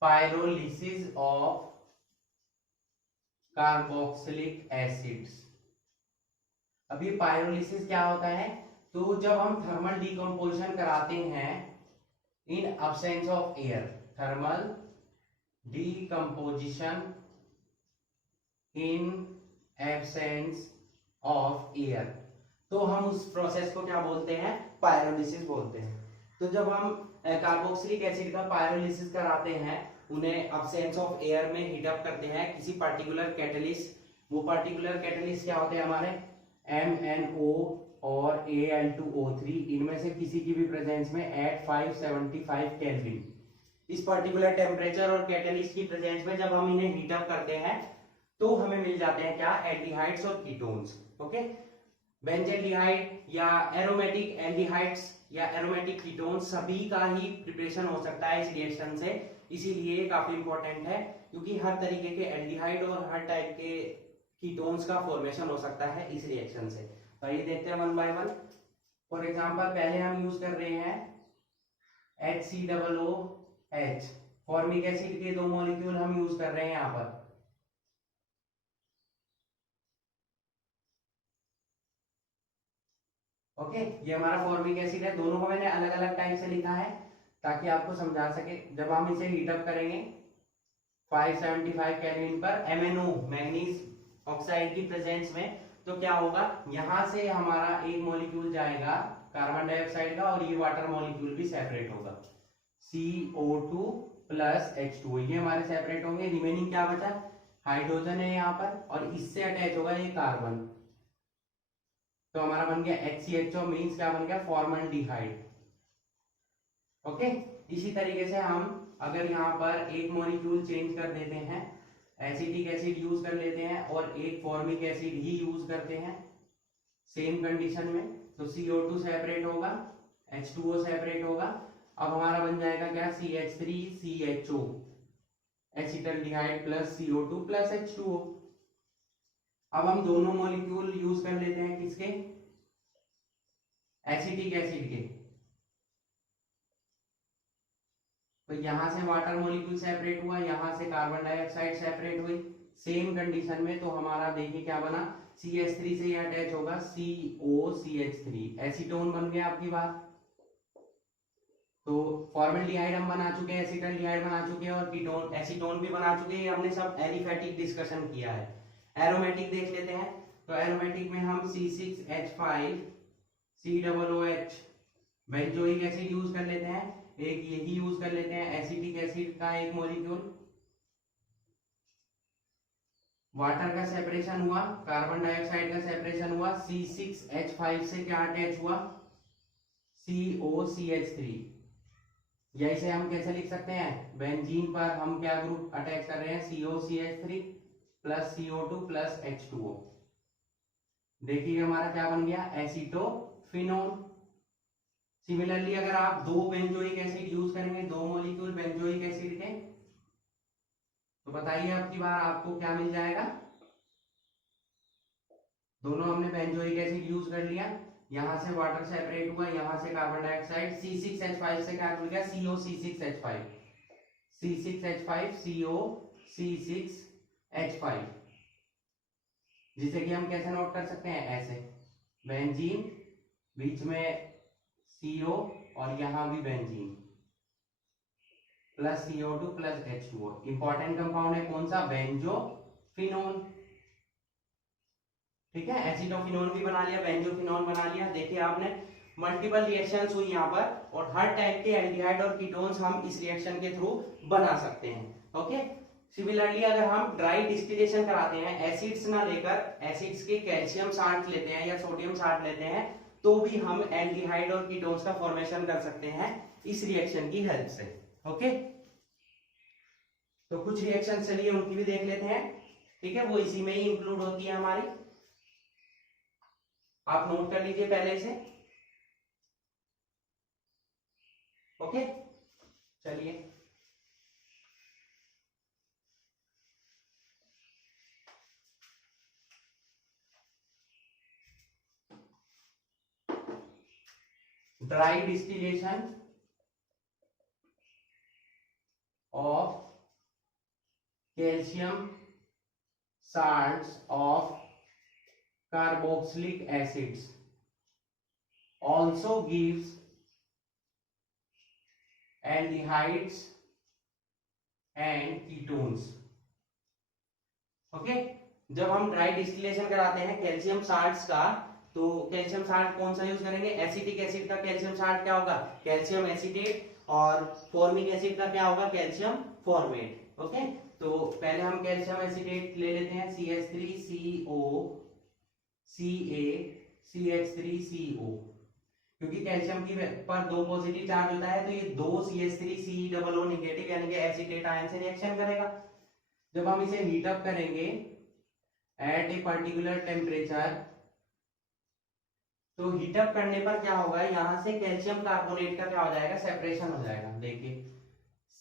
पायरोलिसिस ऑफ कार्बोक्सिलिक एसिड्स। अब ये पायरोलिसिस क्या होता है, तो जब हम थर्मल डिकम्पोजिशन कराते हैं इन absence of air, thermal decomposition in absence of air, तो हम उस प्रोसेस को क्या बोलते हैं, पायरोलिसिस बोलते हैं। तो जब हम कार्बोक्सिलिक एसिड का पायरोलिसिस कराते हैं, उन्हें अब्सेंस ऑफ एयर में हीट अप करते हैं किसी पर्टिकुलर कैटलिस्ट। वो पर्टिकुलर कैटलिस्ट क्या होते हैं हमारे, MnO और Al2O3, इनमें से किसी की भी प्रेजेंस में एट 575 केल्विन। इस पर्टिकुलर टेम्परेचर और कैटलिस्ट की प्रेजेंस में जब हम इन्हें हीट अप करते हैं तो हमें मिल जाते हैं क्या, एल्डिहाइड्स और कीटोन्स। ओके, बेंजल्डिहाइड या एरोमेटिक एल्डिहाइड्स या एरोमेटिक कीटोन्स सभी का ही प्रिपरेशन हो सकता है इस रिएक्शन से, इसीलिए काफी इंपॉर्टेंट है, क्योंकि हर तरीके के एल्डिहाइड और हर टाइप के कीटोन्स का फॉर्मेशन हो सकता है इस रिएक्शन से। तो ये देखते हैं one by one. For example पहले हम यूज कर रहे हैं HCOOH, फॉर्मिक एसिड के दो मॉलिक्यूल हम यूज कर रहे हैं यहाँ पर। ओके, ये हमारा फॉर्मिक एसिड है, दोनों को मैंने अलग अलग टाइप से लिखा है ताकि आपको समझा सके। जब हम इसे हीट अप करेंगे 575 केल्विन पर MnO, मैग्नीज ऑक्साइड की प्रेजेंस में, तो क्या होगा, यहां से हमारा एक मॉलिक्यूल जाएगा कार्बन डाइऑक्साइड का और ये वाटर मॉलिक्यूल भी सेपरेट होगा, CO2 प्लस H2O, ये हमारे सेपरेट होंगे। रिमेनिंग क्या बचा, हाइड्रोजन है यहाँ पर और इससे अटैच होगा ये कार्बन, तो हमारा बन गया HCHO, मीन्स क्या बन गया, फॉर्मल्डिहाइड। ओके, इसी तरीके से हम अगर यहाँ पर एक मॉलिक्यूल चेंज कर देते हैं, एसिटिक एसिड यूज कर लेते हैं और एक फॉर्मिक एसिड ही यूज करते हैं सेम कंडीशन में, तो CO2 सेपरेट होगा, H2O सेपरेट होगा। अब हमारा बन जाएगा क्या, CH3CHO, acetaldehyde plus CO2 plus H2O। अब हम दोनों मॉलिक्यूल यूज कर लेते हैं किसके, एसिटिक एसिड के, तो यहां से वाटर मॉलिक्यूल सेपरेट हुआ, यहां से कार्बन डाइऑक्साइड सेपरेट हुई सेम कंडीशन में, तो हमारा देखिए क्या बना, CH3 से ये अटैच होगा COCH3, एसीटोन बन गया आपकी बात। तो फॉर्मल्डिहाइड हम बना चुके हैं, एसिटल्डिहाइड बना चुके हैं और कीटोन एसीटोन भी बना चुके हैं, हमने सब एलिफेटिक डिस्कशन किया है। एरोमेटिक देख लेते हैं, तो एरोमेटिक में हम C6H5 COOH। Benzoic acid use कर लेते हैं, एक यही यूज कर लेते हैं एसिटिक एसिड का एक मॉलिक्यूल। वाटर का सेपरेशन हुआ, कार्बन डाइऑक्साइड का सेपरेशन हुआ, C6H5 से क्या अटैच हुआ, COCH3। या इसे हम कैसे लिख सकते हैं, बेंजीन पर हम क्या ग्रुप अटैच कर रहे हैं, COCH3 plus CO2 plus H2O। देखिए हमारा क्या बन गया, एसीटोफिनोन। सिमिलरली अगर आप दो बेंजोइक एसिड यूज करेंगे, दो मॉलिक्यूल बेंजोइक एसिड के, तो बताइए अब की बार आपको क्या मिल जाएगा। दोनों हमने बेंजोइक एसिड यूज कर लिया, यहां से वाटर सेपरेट हुआ, यहां से कार्बन डाइऑक्साइड, C6H5 से क्या मिल गया, COC6H5, C6H5 COC6H5, जिसे कि हम कैसे नोट कर सकते हैं, ऐसे बेंजीन, बीच में CO और यहां भी benzene, plus CO2 plus H2O। Important compound है कौन सा, बेंजोफिनोन। ठीक है, एसिटोफिनोन भी बना लिया, बेंजोफिनोन बना लिया। देखिए आपने मल्टीपल रिएक्शंस हुई यहाँ पर, और हर टाइप के एल्डिहाइड और कीटोन्स हम इस रिएक्शन के थ्रू बना सकते हैं। ओके, सिमिलरली अगर हम ड्राई डिस्टिलेशन कराते हैं, एसिड्स ना लेकर एसिड्स के कैल्शियम साल्ट लेते हैं या सोडियम साल्ट लेते हैं, तो भी हम एल्डिहाइड और कीटोन्स का फॉर्मेशन कर सकते हैं इस रिएक्शन की हेल्प से। ओके, तो कुछ रिएक्शन चलिए उनकी भी देख लेते हैं। ठीक है, वो इसी में ही इंक्लूड होती है हमारी, आप नोट कर लीजिए पहले से। ओके, चलिए dry distillation of calcium salts of carboxylic acids also gives aldehydes and ketones। Okay, जब हम ड्राई डिस्टिलेशन कराते हैं कैल्शियम साल्ट्स का, तो कैल्शियम साल्ट कौन सा यूज करेंगे, एसिटिक एसिड का कैल्शियम साल्ट क्या होगा, कैल्शियम एसिटेट, और फॉर्मिक एसिड का क्या होगा, कैल्शियम फॉर्मेट। ओके, तो पहले हम कैल्शियम एसिटेट ले लेते हैं, CH3CO CaCH3CO, क्योंकि कैल्शियम की पर दो पॉजिटिव चार्ज होता है, तो ये दो CH3COO नेगेटिव यानी कि एसिटेट आयन से रिएक्शन करेगा। जब हम इसे हीट अप करेंगे एट ए पर्टिकुलर टेम्परेचर, तो हीट अप करने पर क्या होगा, यहां से कैल्शियम कार्बोनेट का क्या हो जाएगा, सेपरेशन हो जाएगा। देखिए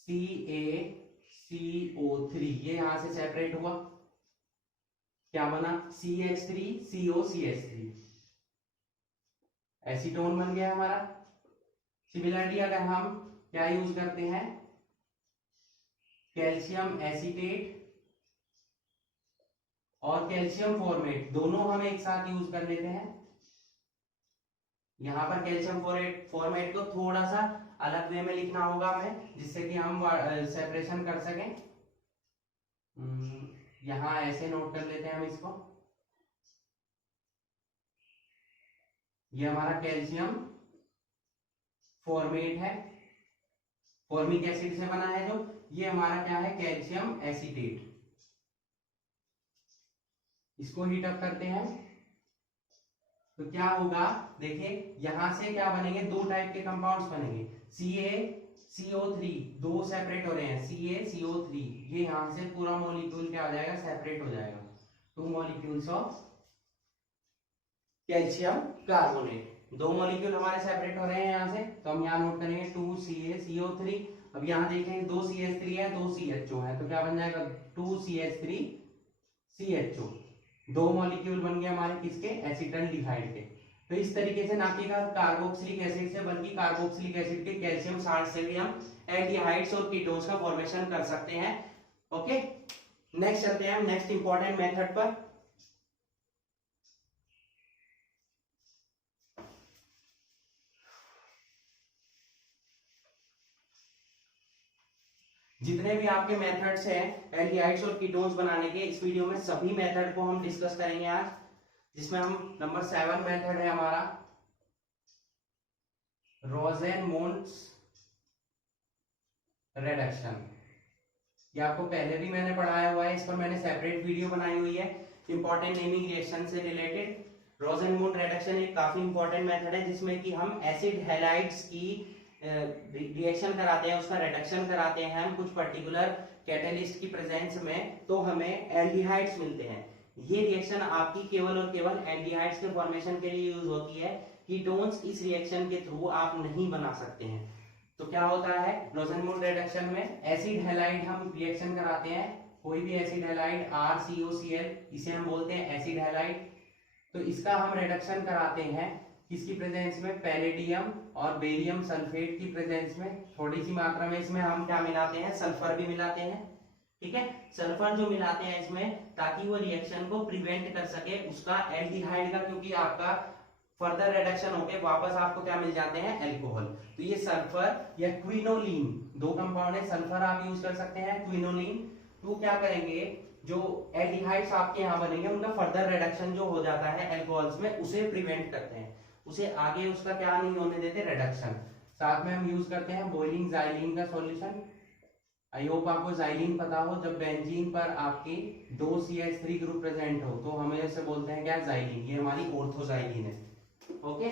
CaCO3 ये यहां से सेपरेट हुआ, क्या बना, CH3COCH3, एसीटोन बन गया हमारा। सिमिलरली अगर हम क्या यूज करते हैं, कैल्शियम एसीटेट और कैल्शियम फॉर्मेट, दोनों हम एक साथ यूज कर लेते हैं। यहां पर कैल्शियम फॉर्मेट को थोड़ा सा अलग वे में लिखना होगा हमें, जिससे कि हम सेपरेशन कर सकें। यहां ऐसे नोट कर लेते हैं हम इसको, ये हमारा कैल्शियम फॉर्मेट है, फॉर्मिक एसिड से बना है जो, ये हमारा क्या है, कैल्शियम एसीटेट। इसको हीट अप करते हैं तो क्या होगा, देखिए यहां से क्या बनेंगे, दो टाइप के कंपाउंड्स बनेंगे, CaCO3, दो सेपरेट हो रहे हैं, CaCO3, ये यहां से पूरा मॉलिक्यूल क्या हो जाएगा, सेपरेट हो जाएगा, two molecules of calcium carbonate. दो मॉलिक्यूल हमारे सेपरेट हो रहे हैं यहां से, तो हम यहां नोट करेंगे 2CaCO3। अब यहां देखेंगे 2 CH3 है, 2 CHO है, तो क्या बन जाएगा, 2CH3CHO। दो मॉलिक्यूल बन गए हमारे किसके, एसिटल्डिहाइड के। तो इस तरीके से ना कि कार्बोक्सिलिक एसिड से, बल्कि कार्बोक्सिलिक एसिड के कैल्शियम साल्ट से भी हम एल्डिहाइड्स और कीटोन्स का फॉर्मेशन कर सकते हैं। ओके, नेक्स्ट चलते हैं हम नेक्स्ट इंपॉर्टेंट मेथड पर। जितने भी आपके मेथड्स हैं एल्डिहाइड्स और कीटोन्स बनाने के, इस वीडियो में सभी मेथड को हम डिस्कस करेंगे आज, जिसमें हम नंबर 7 मेथड है हमारा रोसेनमूल्स रिडक्शन। ये आपको पहले भी मैंने पढ़ाया हुआ है, इस पर मैंने सेपरेट वीडियो बनाई हुई है इंपॉर्टेंट नेमिंग रिएक्शन से रिलेटेड। रोसेनमूल्स रिडक्शन एक काफी इंपॉर्टेंट मेथड है जिसमें कि हम एसिड हैलाइड्स की रिएक्शन कराते हैं, उसका रिडक्शन कराते हैं हम कुछ पर्टिकुलर कैटेलिस्ट की प्रेजेंस में, तो हमें एल्डिहाइड्स मिलते हैं। ये रिएक्शन आपकी केवल और केवल एल्डिहाइड्स के फॉर्मेशन के लिए यूज होती है। कीटोन्स इस रिएक्शन के थ्रू आप नहीं बना सकते हैं। तो क्या होता है रोसेनमूल्स रिडक्शन में, एसिड हैलाइड हम रिएक्शन कराते हैं, कोई भी एसिड हैलाइड RCOCl, इसे हम बोलते हैं एसिड हैलाइड। तो इसका हम रिडक्शन कराते हैं किसकी प्रेजेंस में, पैलेडियम और बेरियम सल्फेट की प्रेजेंस में। थोड़ी सी मात्रा में इसमें हम क्या मिलाते हैं, सल्फर भी मिलाते हैं। ठीक है, सल्फर जो मिलाते हैं इसमें ताकि वो रिएक्शन को प्रिवेंट कर सके उसका एल्डिहाइड का, क्योंकि आपका फर्दर रिडक्शन होके वापस आपको क्या मिल जाते हैं, एल्कोहल। तो ये सल्फर या क्विनोलिन, दो कंपाउंड है, सल्फर आप यूज कर सकते हैं, क्विनोलिन। तो क्या करेंगे, जो एल्डिहाइड्स आपके यहाँ बनेंगे उनका फर्दर रिडक्शन जो हो जाता है एल्कोहल्स में, उसे प्रिवेंट करते हैं, उसे आगे उसका क्या नहीं होने देते, रिडक्शन। साथ में हम यूज करते हैं बॉइलिंग ज़ाइलीन का सॉल्यूशन। आई होप आपको ज़ाइलीन पता हो, जब बेंजीन पर आपके 2 CH3 ग्रुप प्रेजेंट हो तो हमें इसे बोलते हैं क्या, ज़ाइलीन। ये हमारी ऑर्थोज़ाइलीन है। ओके,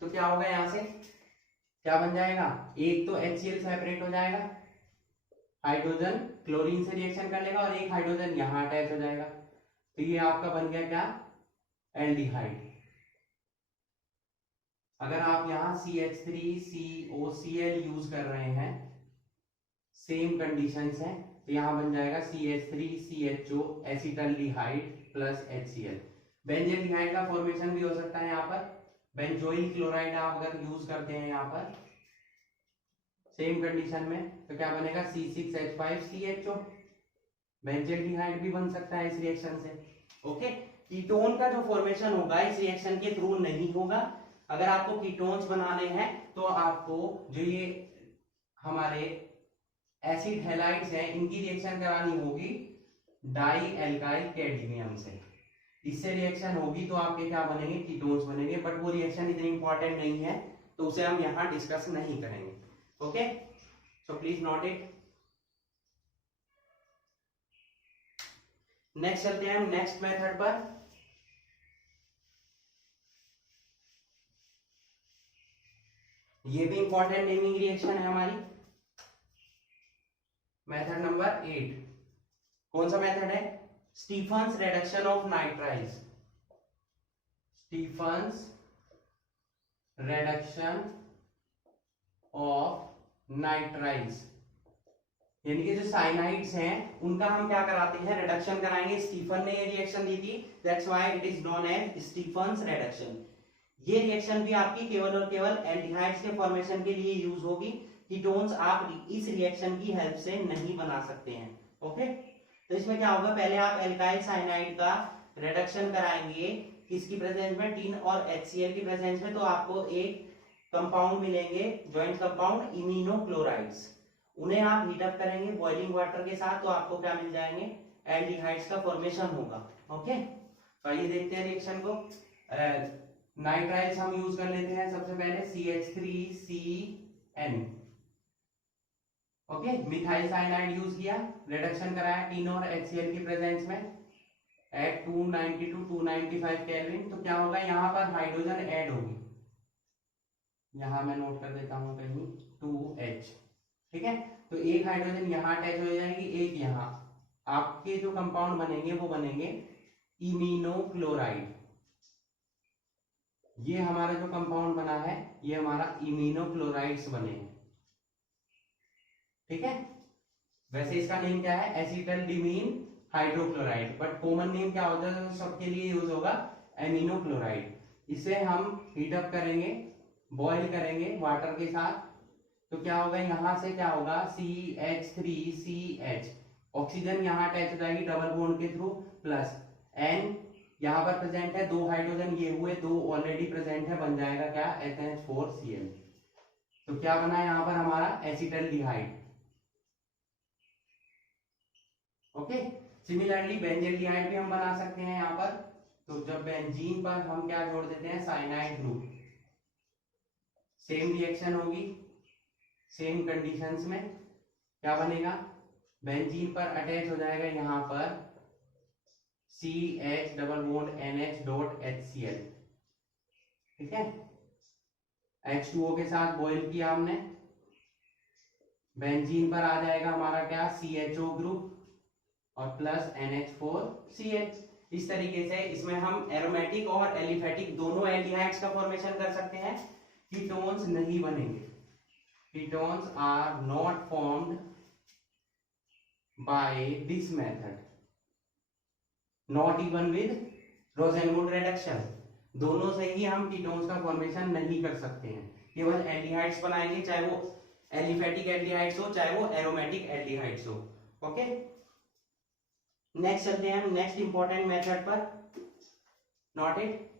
तो क्या होगा, यहां से क्या बन जाएगा, एक तो HCl सेपरेट हो जाएगा, हाइड्रोजन क्लोरीन से रिएक्शन कर लेगा और एक हाइड्रोजन यहां अटैच हो जाएगा। तो ये आपका बन गया क्या, एल्डिहाइड। अगर आप यहाँ CH3COCl यूज कर रहे हैं, सेम कंडीशंस हैं, तो यहां बन जाएगा CH3CHO acetaldehyde plus HCl। Benzaldehyde का फॉर्मेशन भी हो सकता है यहाँ पर, बेंजोइल क्लोराइड आप अगर यूज करते हैं यहाँ पर सेम कंडीशन में, तो क्या बनेगा, C6H5CHO। बेंजेल्डिहाइड भी बन सकता है इस रिएक्शन से। ओके, कीटोन का जो फॉर्मेशन होगा इस रिएक्शन के थ्रू नहीं होगा। अगर आपको कीटोन्स बनाने हैं तो आपको जो ये हमारे एसिड हैलाइड्स हैं इनकी रिएक्शन करानी होगी डाई एल्काइल कैडमियम से। इससे रिएक्शन होगी तो आपके क्या बनेंगे, कीटोन्स बनेंगे, बट वो रिएक्शन इतनी इंपॉर्टेंट नहीं है तो उसे हम यहां डिस्कस नहीं करेंगे। Okay, so please note it. Next चलते हैं हम नेक्स्ट मेथड पर। ये भी इंपॉर्टेंट नेमिंग रिएक्शन है हमारी, मेथड नंबर 8। कौन सा मेथड है, Stephens reduction of nitriles. Stephens reduction of nitriles, यानी कि जो साइनाइड्स हैं उनका हम क्या कराते हैं, रिडक्शन कराएंगे। स्टीफन ने ये रिएक्शन दी थी, that's why it is known as Stephens reduction. ये रिएक्शन भी आपकी केवल और केवल एल्डिहाइड्स के फॉर्मेशन के लिए यूज होगी। कीटोन्स आप इस रिएक्शन की हेल्प से नहीं बना सकते हैं। ओके, तो इसमें क्या होगा, पहले आप एल्काइल साइनाइड का रिडक्शन कराएंगे किसकी प्रेजेंस में, टीन और HCl की प्रेजेंस में, तो आपको एक कंपाउंड मिलेंगे, ज्वाइंट कंपाउंड इमिनोक्लोराइड्स। उन्हें आप हीटअप करेंगे बॉइलिंग वाटर के साथ तो आपको क्या मिल जाएंगे, एल्डिहाइड्स का फॉर्मेशन होगा। ओके, तो आइए देखते हैं रिएक्शन को। नाइट्राइल्स हम यूज कर लेते हैं सबसे पहले, CH3CN। Okay, methyl cyanide use किया, रिडक्शन कराया टीन और HCl की प्रेजेंस में एट 290 to 295 केल्विन। तो क्या होगा, यहाँ पर हाइड्रोजन ऐड होगी, यहां मैं नोट कर देता हूं कहीं 2H। ठीक है, तो एक हाइड्रोजन यहाँ अटैच हो जाएगी, एक यहाँ। आपके जो कंपाउंड बनेंगे वो बनेंगे इमिनोक्लोराइड। ये हमारा जो कंपाउंड बना है ये हमारा इमिनोक्लोराइड्स बने हैं। ठीक है, वैसे इसका नेम क्या है, एसिटल्डिमीन हाइड्रोक्लोराइड, बट कॉमन नेम क्या होता है तो सबके लिए यूज होगा एमिनोक्लोराइड। इसे हम हीटअप करेंगे, बॉईल करेंगे वाटर के साथ, तो क्या होगा, यहां से क्या होगा, CH3CH, ऑक्सीजन यहाँ अटैच हो जाएगी डबल बॉन्ड के थ्रू, प्लस N यहाँ पर प्रेजेंट है, 2 हाइड्रोजन ये हुए, 2 ऑलरेडी प्रेजेंट है, बन जाएगा क्या, SH4Cl। तो क्या बना है यहाँ पर हमारा एसिटल्डिहाइड। ओके, सिमिलरली बेंजेल्डिहाइड भी हम बना सकते हैं यहाँ पर, तो जब बेंजीन पर हम क्या जोड़ देते हैं, साइनाइड ग्रुप, सेम रिएक्शन होगी, सेम कंडीशंस में क्या बनेगा, बेंजीन पर अटैच हो जाएगा यहां पर CH double bond NH dot HCl, ठीक है। H2O के साथ बॉइल किया हमने, बेंजीन पर आ जाएगा हमारा क्या, CHO ग्रुप और प्लस NH4CH। इस तरीके से इसमें हम एरोमेटिक और एलिफेटिक दोनों एल्डिहाइड्स का फॉर्मेशन कर सकते हैं। कीटोन्स नहीं बनेंगे, ketones are not formed by this method, not even with Rosenwood reduction. दोनों से ही हम कीटोन्स का फॉर्मेशन नहीं कर सकते हैं, केवल एल्डिहाइड्स बनाएंगे, चाहे वो एलिफेटिक एल्डिहाइड्स हो चाहे वो एरोमेटिक एल्डिहाइड्स हो। ओके, नेक्स्ट चलते हैं हम नेक्स्ट इंपॉर्टेंट मेथड पर, note it.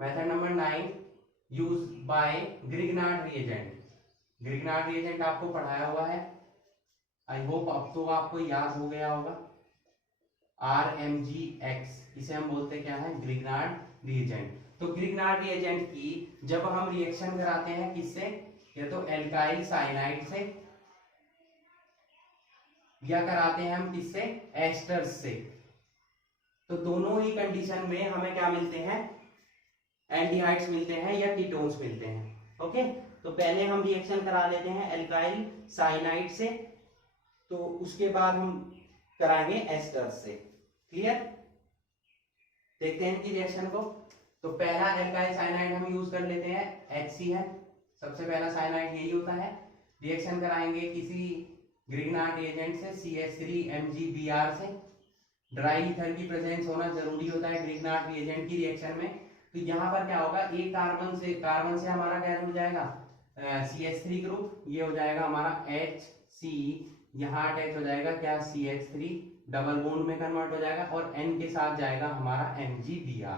Method number 9, use by Grignard reagent. Grignard reagent आपको पढ़ाया हुआ है, आई होप अब तो आपको याद हो गया होगा। RMgX, इसे हम बोलते क्या है, ग्रिग्नार्ड रिएजेंट। तो ग्रिग्नार्ड रिएजेंट की जब हम रिएक्शन कराते हैं किससे, या तो एल्काइल साइनाइड से, या कराते हैं हम किससे, एस्टर्स से, तो दोनों ही कंडीशन में हमें क्या मिलते हैं, एल्डिहाइड्स मिलते हैं या कीटोन्स मिलते हैं। ओके, तो पहले हम रिएक्शन करा लेते हैं एल्काइल साइनाइड से, तो उसके बाद हम कराएंगे एस्टर्स से। क्लियर, देखते हैं इनकी रिएक्शन को। तो पहला एल्काइल साइनाइड हम यूज कर लेते हैं, HCl, सबसे पहला साइनाइड यही होता है। रिएक्शन कराएंगे किसी ग्रिग्नार्ड रिएजेंट से, CH3MgBr से। ड्राई ईथर की प्रेजेंस होना जरूरी होता है ग्रिग्नार्ड रिएजेंट की रिएक्शन में। तो यहाँ पर क्या होगा, एक कार्बन से हमारा क्या जुड़ जाएगा, CH3 ग्रुप, ये हो जाएगा हमारा HC, यहाँ अटैच हो जाएगा क्या, CH3, डबल बॉन्ड में कन्वर्ट हो जाएगा, और N के साथ जाएगा हमारा MgBr।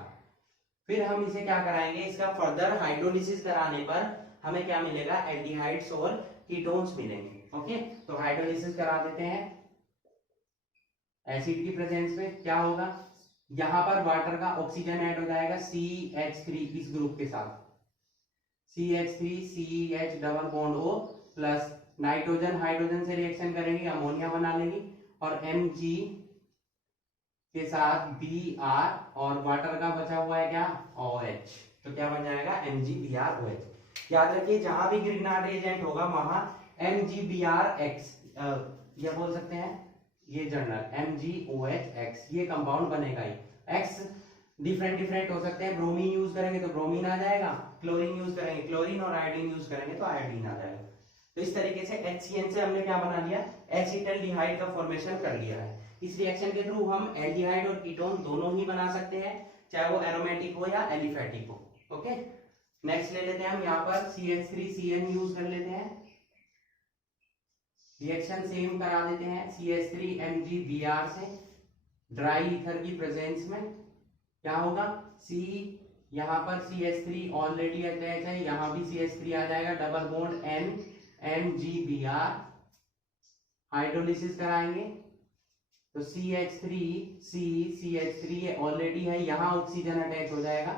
फिर हम इसे क्या कराएंगे, इसका फर्दर हाइड्रोलिसिस कराने पर हमें क्या मिलेगा, एल्डिहाइड्स और कीटोन्स मिलेंगे। ओके, तो हाइड्रोलिसिस करा देते हैं एसिड की प्रेजेंस में, क्या होगा, यहां पर वाटर का ऑक्सीजन ऐड हो जाएगा CH3 इस ग्रुप के साथ, CH3 CH double bond O plus nitrogen hydrogen से रिएक्शन करेगी, अमोनिया बना लेगी, और Mg के साथ Br, और वाटर का बचा हुआ है क्या, OH, तो क्या बन जाएगा, MgBrOH। याद रखिए जहां भी ग्रिग्नार्ड रिएजेंट होगा वहां MgBrX, ये बोल सकते हैं, ये जर्नल MgOHX, ये कंपाउंड बनेगा ही। X डिफरेंट हो सकते हैं, ब्रोमीन यूज करेंगे तो ब्रोमीन आ जाएगा, क्लोरीन यूज करेंगे क्लोरीन, और आयोडीन यूज करेंगे तो आयोडीन आ जाएगा। तो इस तरीके से HCN से हमने क्या बना लिया, एसिटल्डिहाइड का फॉर्मेशन कर लिया है। इस रिएक्शन के थ्रू हम एल्डिहाइड और कीटोन दोनों ही बना सकते हैं, चाहे वो एरोमेटिक हो या एलिफेटिक हो। ओके, नेक्स्ट ले लेते हैं हम यहाँ पर CH3CN यूज कर लेते हैं, रिएक्शन सेम करा देते हैं CH3MgBr से। ड्राई ईथर की प्रेजेंस में क्या होगा, C, यहाँ पर CH3 ऑलरेडी अटैच है, यहाँ भी CH3 आ जाएगा, double bond N MgBr, hydrolysis कराएंगे तो CH3 ऑलरेडी है, यहाँ ऑक्सीजन अटैच हो जाएगा,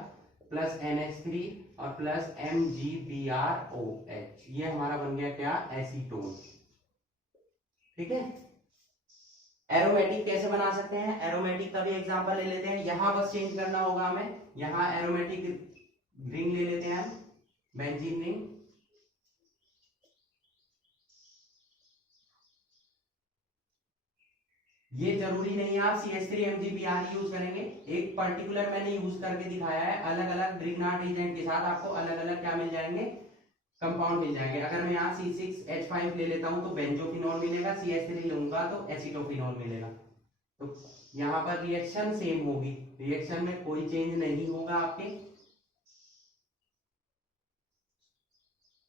प्लस NH3 और प्लस MgBrOH, ये हमारा बन गया क्या, एसीटोन। ठीक है, एरोमेटिक कैसे बना सकते हैं, एरोमेटिक का भी एग्जांपल ले लेते हैं। यहां बस चेंज करना होगा हमें, यहां एरोमेटिक रिंग ले लेते हैं हम, बेंजीन रिंग। ये जरूरी नहीं है आप CH3MgBr यूज करेंगे, एक पर्टिकुलर मैंने यूज करके दिखाया है, अलग अलग ग्रिग्नार्ड रिएजेंट के साथ आपको अलग अलग क्या मिल जाएंगे, कंपाउंड मिल जाएंगे। अगर मैं यहाँ C6H5 ले लेता हूं तो बेंजोफिनॉल मिलेगा, CH3 लूंगा तो एसिटोफिनॉल मिलेगा। तो यहाँ पर रिएक्शन सेम होगी, रिएक्शन में कोई चेंज नहीं होगा आपके।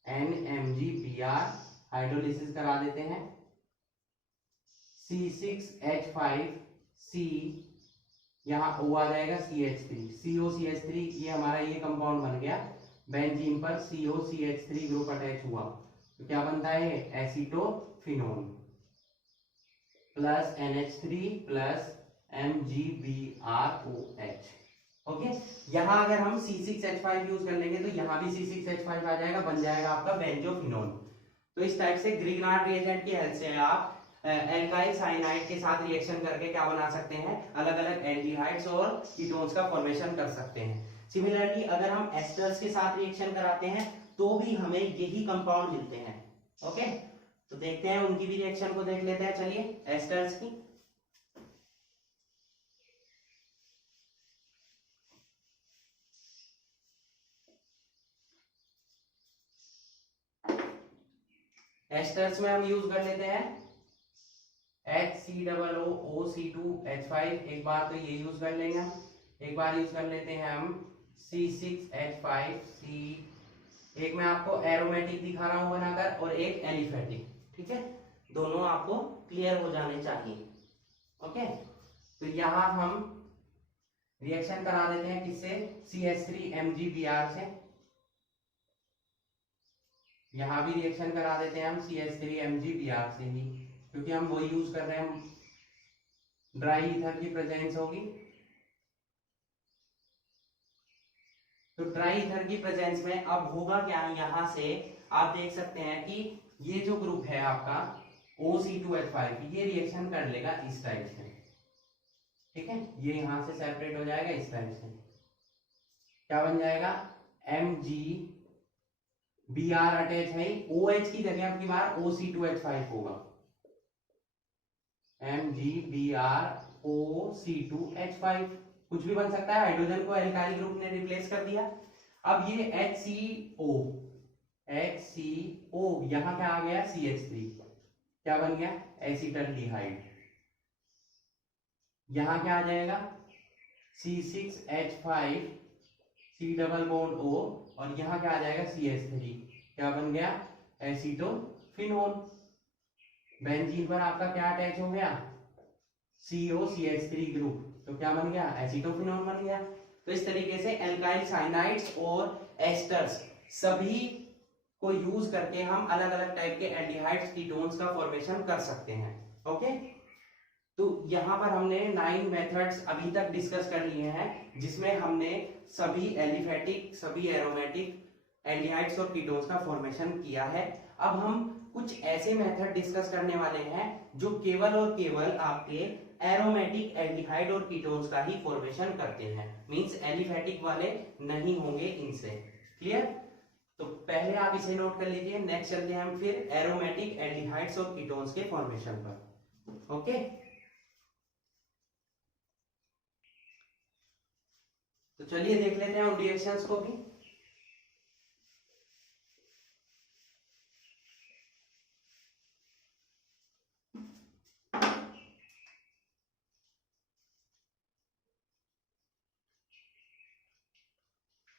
NMgBr हाइड्रोलिसिस करा देते हैं, C6H5C यहाँ O आ जाएगा CH3, COCH3, ये हमारा ये कंपाउंड बन गया। बेंजीन पर COCH3 ग्रुप अटैच हुआ तो क्या बनता है, acetophenone plus NH3 plus MgBrOH। Okay, यहाँ अगर हम C6H5 यूज कर लेंगे तो यहाँ भी C6H5 आ जाएगा, बन जाएगा आपका बेंजोफिनोन। तो इस टाइप से ग्रिग्नार्ड रिएजेंट की हेल्प से आप एल्काइल साइनाइड के साथ रिएक्शन करके क्या बना सकते हैं, अलग अलग एल्डिहाइड्स और कीटोन्स का फॉर्मेशन कर सकते हैं। सिमिलरली अगर हम एस्टर्स के साथ रिएक्शन कराते हैं तो भी हमें यही कंपाउंड मिलते हैं। ओके, तो देखते हैं उनकी भी रिएक्शन को देख लेते हैं। चलिए एस्टर्स की, एस्टर्स में हम यूज कर लेते हैं HCOOC2H5, एक बार तो ये यूज कर लेंगे हम। एक बार यूज कर लेते हैं हम C6H5C, एक मैं आपको एरोमेटिक दिखा रहा हूं बनाकर और एक एलिफेटिक, ठीक है, दोनों आपको क्लियर हो जाने चाहिए। ओके, तो यहां हम रिएक्शन करा देते हैं किससे, CH3MgBr से। यहां भी रिएक्शन करा देते हैं हम CH3MgBr से ही, क्योंकि हम वही यूज कर रहे हैं, ड्राई ईथर की प्रेजेंस होगी। तो ड्राई ईथर की प्रेजेंस में अब होगा क्या, यहां से आप देख सकते हैं कि ये जो ग्रुप है आपका OC2H5, ये रिएक्शन कर लेगा इस टाइप से, ठीक है, ये यहां से सेपरेट हो जाएगा इस टाइप से। क्या बन जाएगा, MgBr अटैच है, OH की जगह आपकी बार OC2H5 होगा, MgBrOC2H5, कुछ भी बन सकता है, हाइड्रोजन को एल्काइल ग्रुप ने रिप्लेस कर दिया। अब ये HCO यहां क्या आ गया, CH3, क्या बन गया, एसिटल्डिहाइड। यहां क्या आ जाएगा, C6H5 C double bond O, और यहां क्या आ जाएगा, CH3, क्या बन गया, एसीटोफिनोन। बेंजीन पर आपका क्या अटैच हो गया, COCH3 ग्रुप, तो क्या बन गया, एसीटोफिनोन बन गया। तो इस तरीके से एल्काइल साइनाइड्स और एस्टर्स सभी को यूज करके हम अलग अलग टाइप के एल्डिहाइड्स कीटोन्स का फॉर्मेशन कर सकते हैं। ओके, तो यहां पर हमने 9 मेथड्स अभी तक डिस्कस कर लिए हैं, जिसमें हमने सभी एलिफेटिक, सभी एरोमेटिक एल्डिहाइड्स और कीटोन्स का फॉर्मेशन किया है। अब हम कुछ ऐसे मेथड डिस्कस करने वाले हैं जो केवल और केवल आपके एरोमेटिक एल्डिहाइड और कीटोन्स का ही फॉर्मेशन करते हैं, मींस एलिफेटिक वाले नहीं होंगे इनसे। क्लियर, तो पहले आप इसे नोट कर लीजिए, नेक्स्ट चलते हैं हम फिर एरोमेटिक एल्डिहाइड्स और कीटोन्स के फॉर्मेशन पर। ओके, तो चलिए देख लेते हैं उन रिएक्शंस को भी।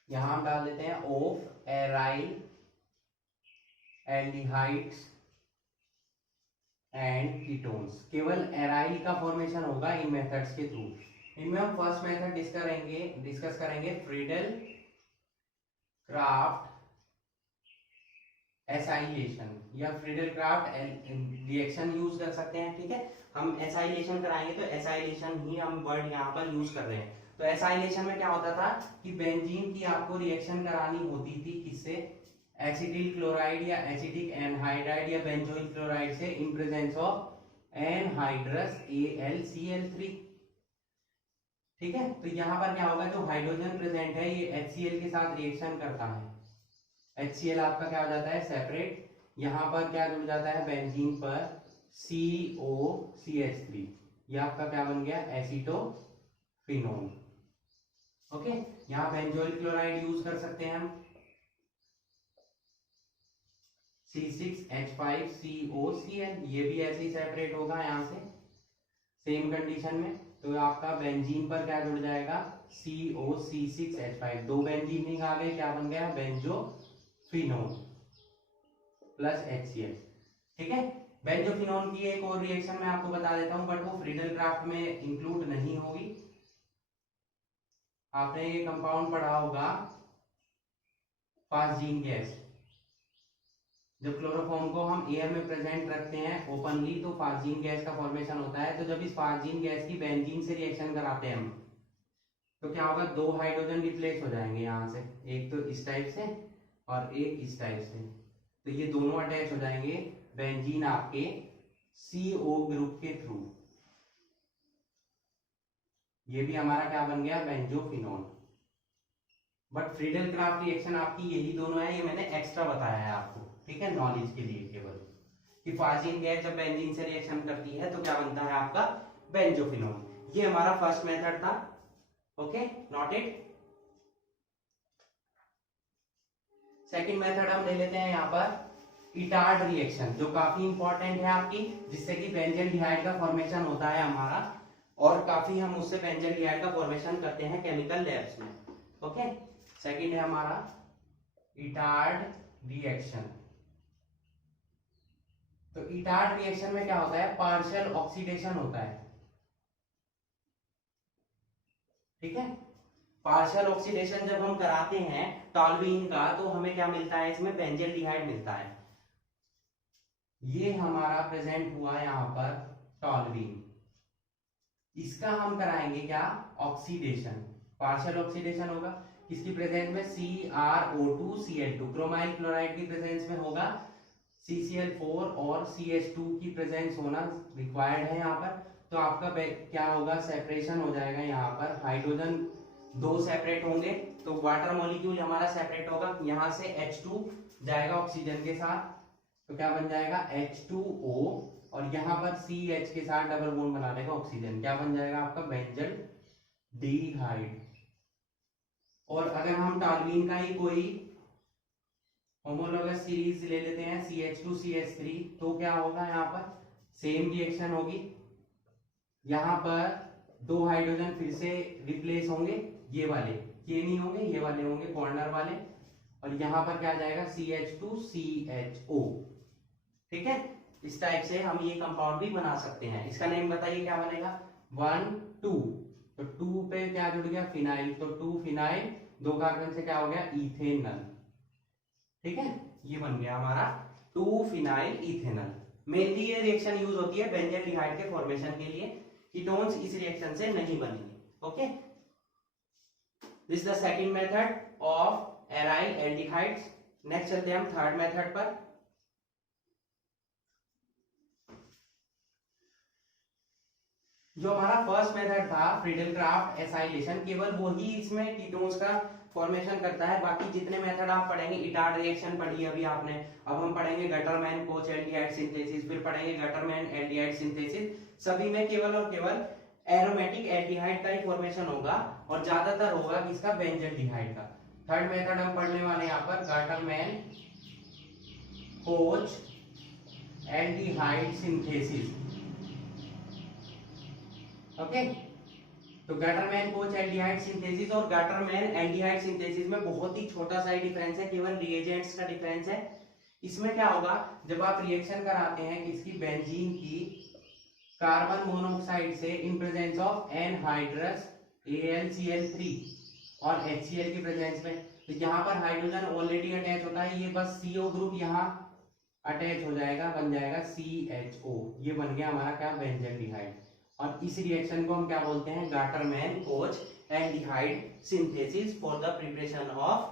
यहां हम डाल देते हैं of aryl aldehydes and ketones. केवल एराइल का फॉर्मेशन होगा इन मेथड्स के थ्रू। इनमें हम फर्स्ट मेथड डिस्कस करेंगे फ्रीडल क्राफ्ट एसाइलेशन, या फ्रीडल क्राफ्ट रिएक्शन यूज कर सकते हैं, ठीक है। हम एसाइलेशन कराएंगे तो एसाइलेशन ही हम वर्ड यहाँ पर यूज कर रहे हैं। तो एसाइलेशन में क्या होता था कि बेंजीन की आपको रिएक्शन करानी होती थी किससे, एसिटिल क्लोराइड या एसिटिक एनहाइड्राइड या बेंजोइल क्लोराइड से इन प्रेजेंस ऑफ एनहाइड्रस AlCl3, ठीक है। तो यहाँ पर क्या होगा, जो हाइड्रोजन प्रेजेंट है ये HCl के साथ रिएक्शन करता है, HCl आपका क्या हो जाता है, सेपरेट। यहां पर क्या जुड़ जाता है बेंजीन पर, COCH3, ये आपका क्या बन गया, एसीटोफिनोन। ओके, यहां बेंजोइल क्लोराइड यूज कर सकते हैं हम, C6H5COCl, ये भी ऐसे ही सेपरेट होगा यहाँ से सेम कंडीशन में। तो आपका बेंजीन पर क्या जुड़ जाएगा, COC6H5, दो बेंजीन ही आ गए, क्या बन गया, बेंजोफिनोन प्लस HCl, ठीक है। बेंजोफिनोन की एक और रिएक्शन मैं आपको बता देता हूं, बट वो फ्रीडल क्राफ्ट में इंक्लूड नहीं होगी, आपने ये कंपाउंड पढ़ा होगा फास्जीन गैस। जब क्लोरोफॉर्म को हम एयर में प्रेजेंट रखते हैं ओपनली तो फास्जीन गैस का फॉर्मेशन होता है। तो जब इस फास्जीन गैस की बेंजीन से रिएक्शन कराते हैं हम, तो क्या होगा, दो हाइड्रोजन रिप्लेस हो जाएंगे यहाँ से, एक तो इस टाइप से और एक इस टाइप से। तो ये दोनों अटैच हो जाएंगे बेंजीन आपके CO ग्रुप के थ्रू। ये भी हमारा क्या बन गया, benzophenone. But Friedel craft reaction आपकी यही दोनों है, ये मैंने एक्स्ट्रा बताया है आपको, ठीक है, नॉलेज के लिए केवल, कि फास्जीन गैस जब बेंजीन से रिएक्शन करती है तो क्या बनता है आपका, बेंजोफिनोन। ये हमारा फर्स्ट मेथड था। Okay, note it. Second method हम ले लेते हैं यहाँ पर इटार्ड रिएक्शन, जो काफी इंपॉर्टेंट है आपकी, जिससे कि बेंजल्डिहाइड का फॉर्मेशन होता है हमारा, और काफी हम उससे बेंजल्डिहाइड का फॉर्मेशन करते हैं केमिकल लैब्स में। ओके, सेकंड है हमारा इटार्ड रिएक्शन। तो इटार्ड रिएक्शन में क्या होता है, पार्शियल ऑक्सीडेशन होता है, ठीक है। पार्शियल ऑक्सीडेशन जब हम कराते हैं टॉल्यूइन का, तो हमें क्या मिलता है, इसमें बेंजल्डिहाइड मिलता है। ये हमारा प्रेजेंट हुआ यहाँ पर टॉल्यूइन, इसका हम कराएंगे क्या, ऑक्सीडेशन, पार्शियल ऑक्सीडेशन होगा। किसकी प्रेजेंस में, CrO2Cl2, क्रोमाइल क्लोराइड की प्रेजेंस में होगा CCl4 और CH2 की प्रेजेंस होना रिक्वायर्ड है यहाँ पर। तो आपका क्या होगा, सेपरेशन हो जाएगा यहाँ पर, हाइड्रोजन दो सेपरेट होंगे, तो वाटर मॉलिक्यूल हमारा सेपरेट होगा, यहाँ से H2 जाएगा ऑक्सीजन के साथ, तो क्या बन जाएगा H2O, और यहाँ पर CH के साथ डबल बॉन्ड बना देगा ऑक्सीजन, क्या बन जाएगा आपका बेंजल डिहाइड। और अगर हम टॉल्यूइन का ही कोई होमोलोगस सीरीज ले लेते हैं CH2CH3, तो क्या होगा, यहाँ पर सेम रिएक्शन होगी, यहाँ पर दो हाइड्रोजन फिर से रिप्लेस होंगे, ये वाले, ये नहीं होंगे, ये वाले होंगे कॉर्नर वाले, और यहाँ पर क्या जाएगा CH2CHO, ठीक है। इस टाइप से हम ये कंपाउंड भी बना सकते हैं। इसका नेम बताइए क्या बनेगा, 1 2, तो 2 पे क्या जुड़ गया, फिनाइल, तो 2 फिनाइल, 2 कार्बन से क्या हो गया, इथेनल, ठीक है। ये बन गया हमारा 2 फिनाइल इथेनल। मेनली ये रिएक्शन यूज होती है बेंजल्डिहाइड के फॉर्मेशन के लिए, कीटोन्स इस रिएक्शन से नहीं बनेंगे। Okay, this is the second method of aryl aldehydes. Next चलते हैं हम थर्ड मेथड पर। जो हमारा फर्स्ट मेथड था फ्रीडल क्राफ्ट एसाइलेशन, केवल वही इसमें कीटोन्स का फॉर्मेशन करता है। बाकी जितने मेथड आप पढ़ेंगे, इटार्ड रिएक्शन पढ़ी अभी आपने, अब हम पढ़ेंगे गटरमैन कोच एल्डिहाइड सिंथेसिस, फिर पढ़ेंगे गटरमैन एल्डिहाइड सिंथेसिस। सभी में केवल और केवल एरोमेटिक एल्डिहाइड का ही फॉर्मेशन होगा, और ज्यादातर होगा किसका, बेंजल्डिहाइड का। थर्ड मेथड हम पढ़ने वाले यहाँ पर Gattermann coach aldehyde synthesis. Okay, तो गटरमैन कोच एल्डिहाइड सिंथेसिस और गटरमैन एल्डिहाइड सिंथेसिस में बहुत ही छोटा सा ही डिफरेंस है, केवल रिएजेंट्स का डिफरेंस है। इसमें क्या होगा, जब आप रिएक्शन कराते हैं किसकी, बेंजीन की कार्बन मोनोऑक्साइड से इन प्रेजेंस ऑफ एनहाइड्रस AlCl3 और HCl की प्रेजेंस में, तो यहाँ पर हाइड्रोजन ऑलरेडी अटैच होता है, ये बस CO ग्रुप यहाँ अटैच हो जाएगा, बन जाएगा CHO, ये बन गया हमारा क्या, बेंजल्डिहाइड। और इस रिएक्शन को हम क्या बोलते हैं, Gattermann coach aldehyde synthesis for the preparation of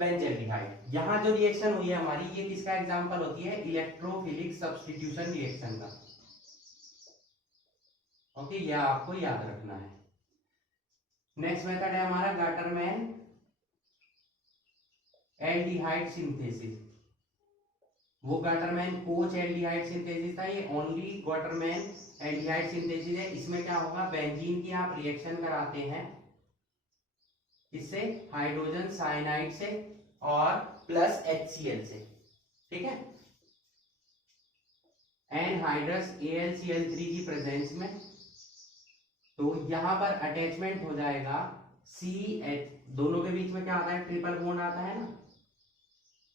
benzaldehyde. यहाँ जो रिएक्शन हुई है हमारी, ये किसका एग्जांपल होती है, इलेक्ट्रोफिलिक सब्स्टिट्यूशन रिएक्शन का। ओके, ये आपको याद रखना है। नेक्स्ट मेथड है हमारा गटरमैन एल्डिहाइड सिंथेसिस। वो गटरमैन कोच एल्डिहाइड सिंथेसिस था, ये ओनली गटरमैन एल्डिहाइड सिंथेसिस है। इसमें क्या होगा, बेंजीन की आप रिएक्शन कराते हैं, इससे हाइड्रोजन साइनाइड से और प्लस HCl से, ठीक है, एनहाइड्रस AlCl3 की प्रेजेंस में, तो यहां पर अटैचमेंट हो जाएगा CH, दोनों के बीच में क्या आता है, ट्रिपल बॉन्ड आता है ना,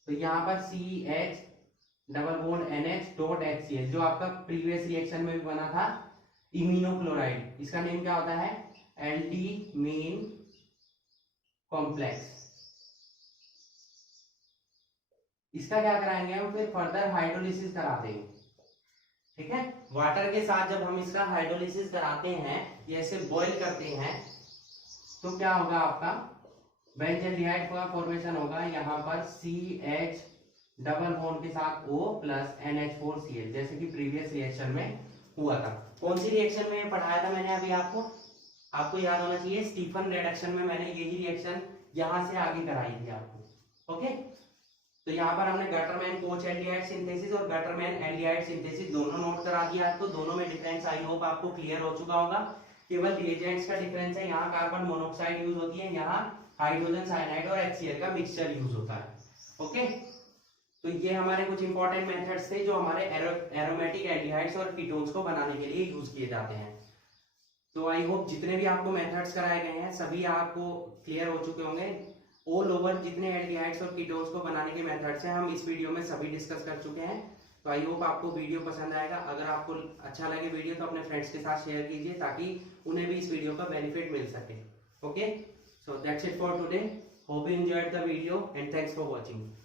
तो यहां पर CH double bond NH dot HCl, जो आपका प्रीवियस रिएक्शन में भी बना था इमिनोक्लोराइड, इसका नेम क्या होता है, एल्डीमीन कॉम्प्लेक्स। इसका क्या कराएंगे हम, फिर फर्दर हाइड्रोलिसिस करा देंगे। ठीक है, वाटर के साथ जब हम इसका हाइड्रोलिसिस कराते हैं या इसे बॉईल करते हैं तो क्या होगा, आपका बेंजल्डिहाइड का फॉर्मेशन होगा। यहाँ पर CH डबल बॉन्ड के साथ O प्लस NH4Cl, जैसे कि प्रीवियस रिएक्शन में हुआ था। कौन सी रिएक्शन में पढ़ाया था मैंने अभी आपको याद होना चाहिए, स्टीफन रिडक्शन में मैंने यही रिएक्शन यहां से आगे कराई थी आपको। ओके, तो यहाँ पर हमने गटरमैन कोच एल्डिहाइड सिंथेसिस और गटरमैन एल्डिहाइड सिंथेसिस दोनों नोट करा दिया आपको। दोनों में डिफरेंस आई होप आपको क्लियर हो चुका होगा। केवल रिएजेंट्स का डिफरेंस है, यहाँ कार्बन मोनोऑक्साइड यूज होती है, यहाँ हाइड्रोजन साइनाइड और HCl का मिक्सचर यूज होता है। ओके, तो ये हमारे कुछ इंपॉर्टेंट मेथड्स थे जो हमारे एरोमेटिक एल्डिहाइड्स और कीटोन्स को बनाने के लिए यूज किए जाते हैं। तो आई होप जितने भी आपको मेथड्स कराए गए हैं सभी आपको क्लियर हो चुके होंगे। ऑल ओवर जितने एल्डिहाइड्स और कीटोन्स को बनाने के मेथड्स हैं हम इस वीडियो में सभी डिस्कस कर चुके हैं। तो आई होप आपको वीडियो पसंद आएगा। अगर आपको अच्छा लगे वीडियो तो अपने फ्रेंड्स के साथ शेयर कीजिए ताकि उन्हें भी इस वीडियो का बेनिफिट मिल सके। Okay, so that's it for today. Hope you enjoyed the video and thanks for watching.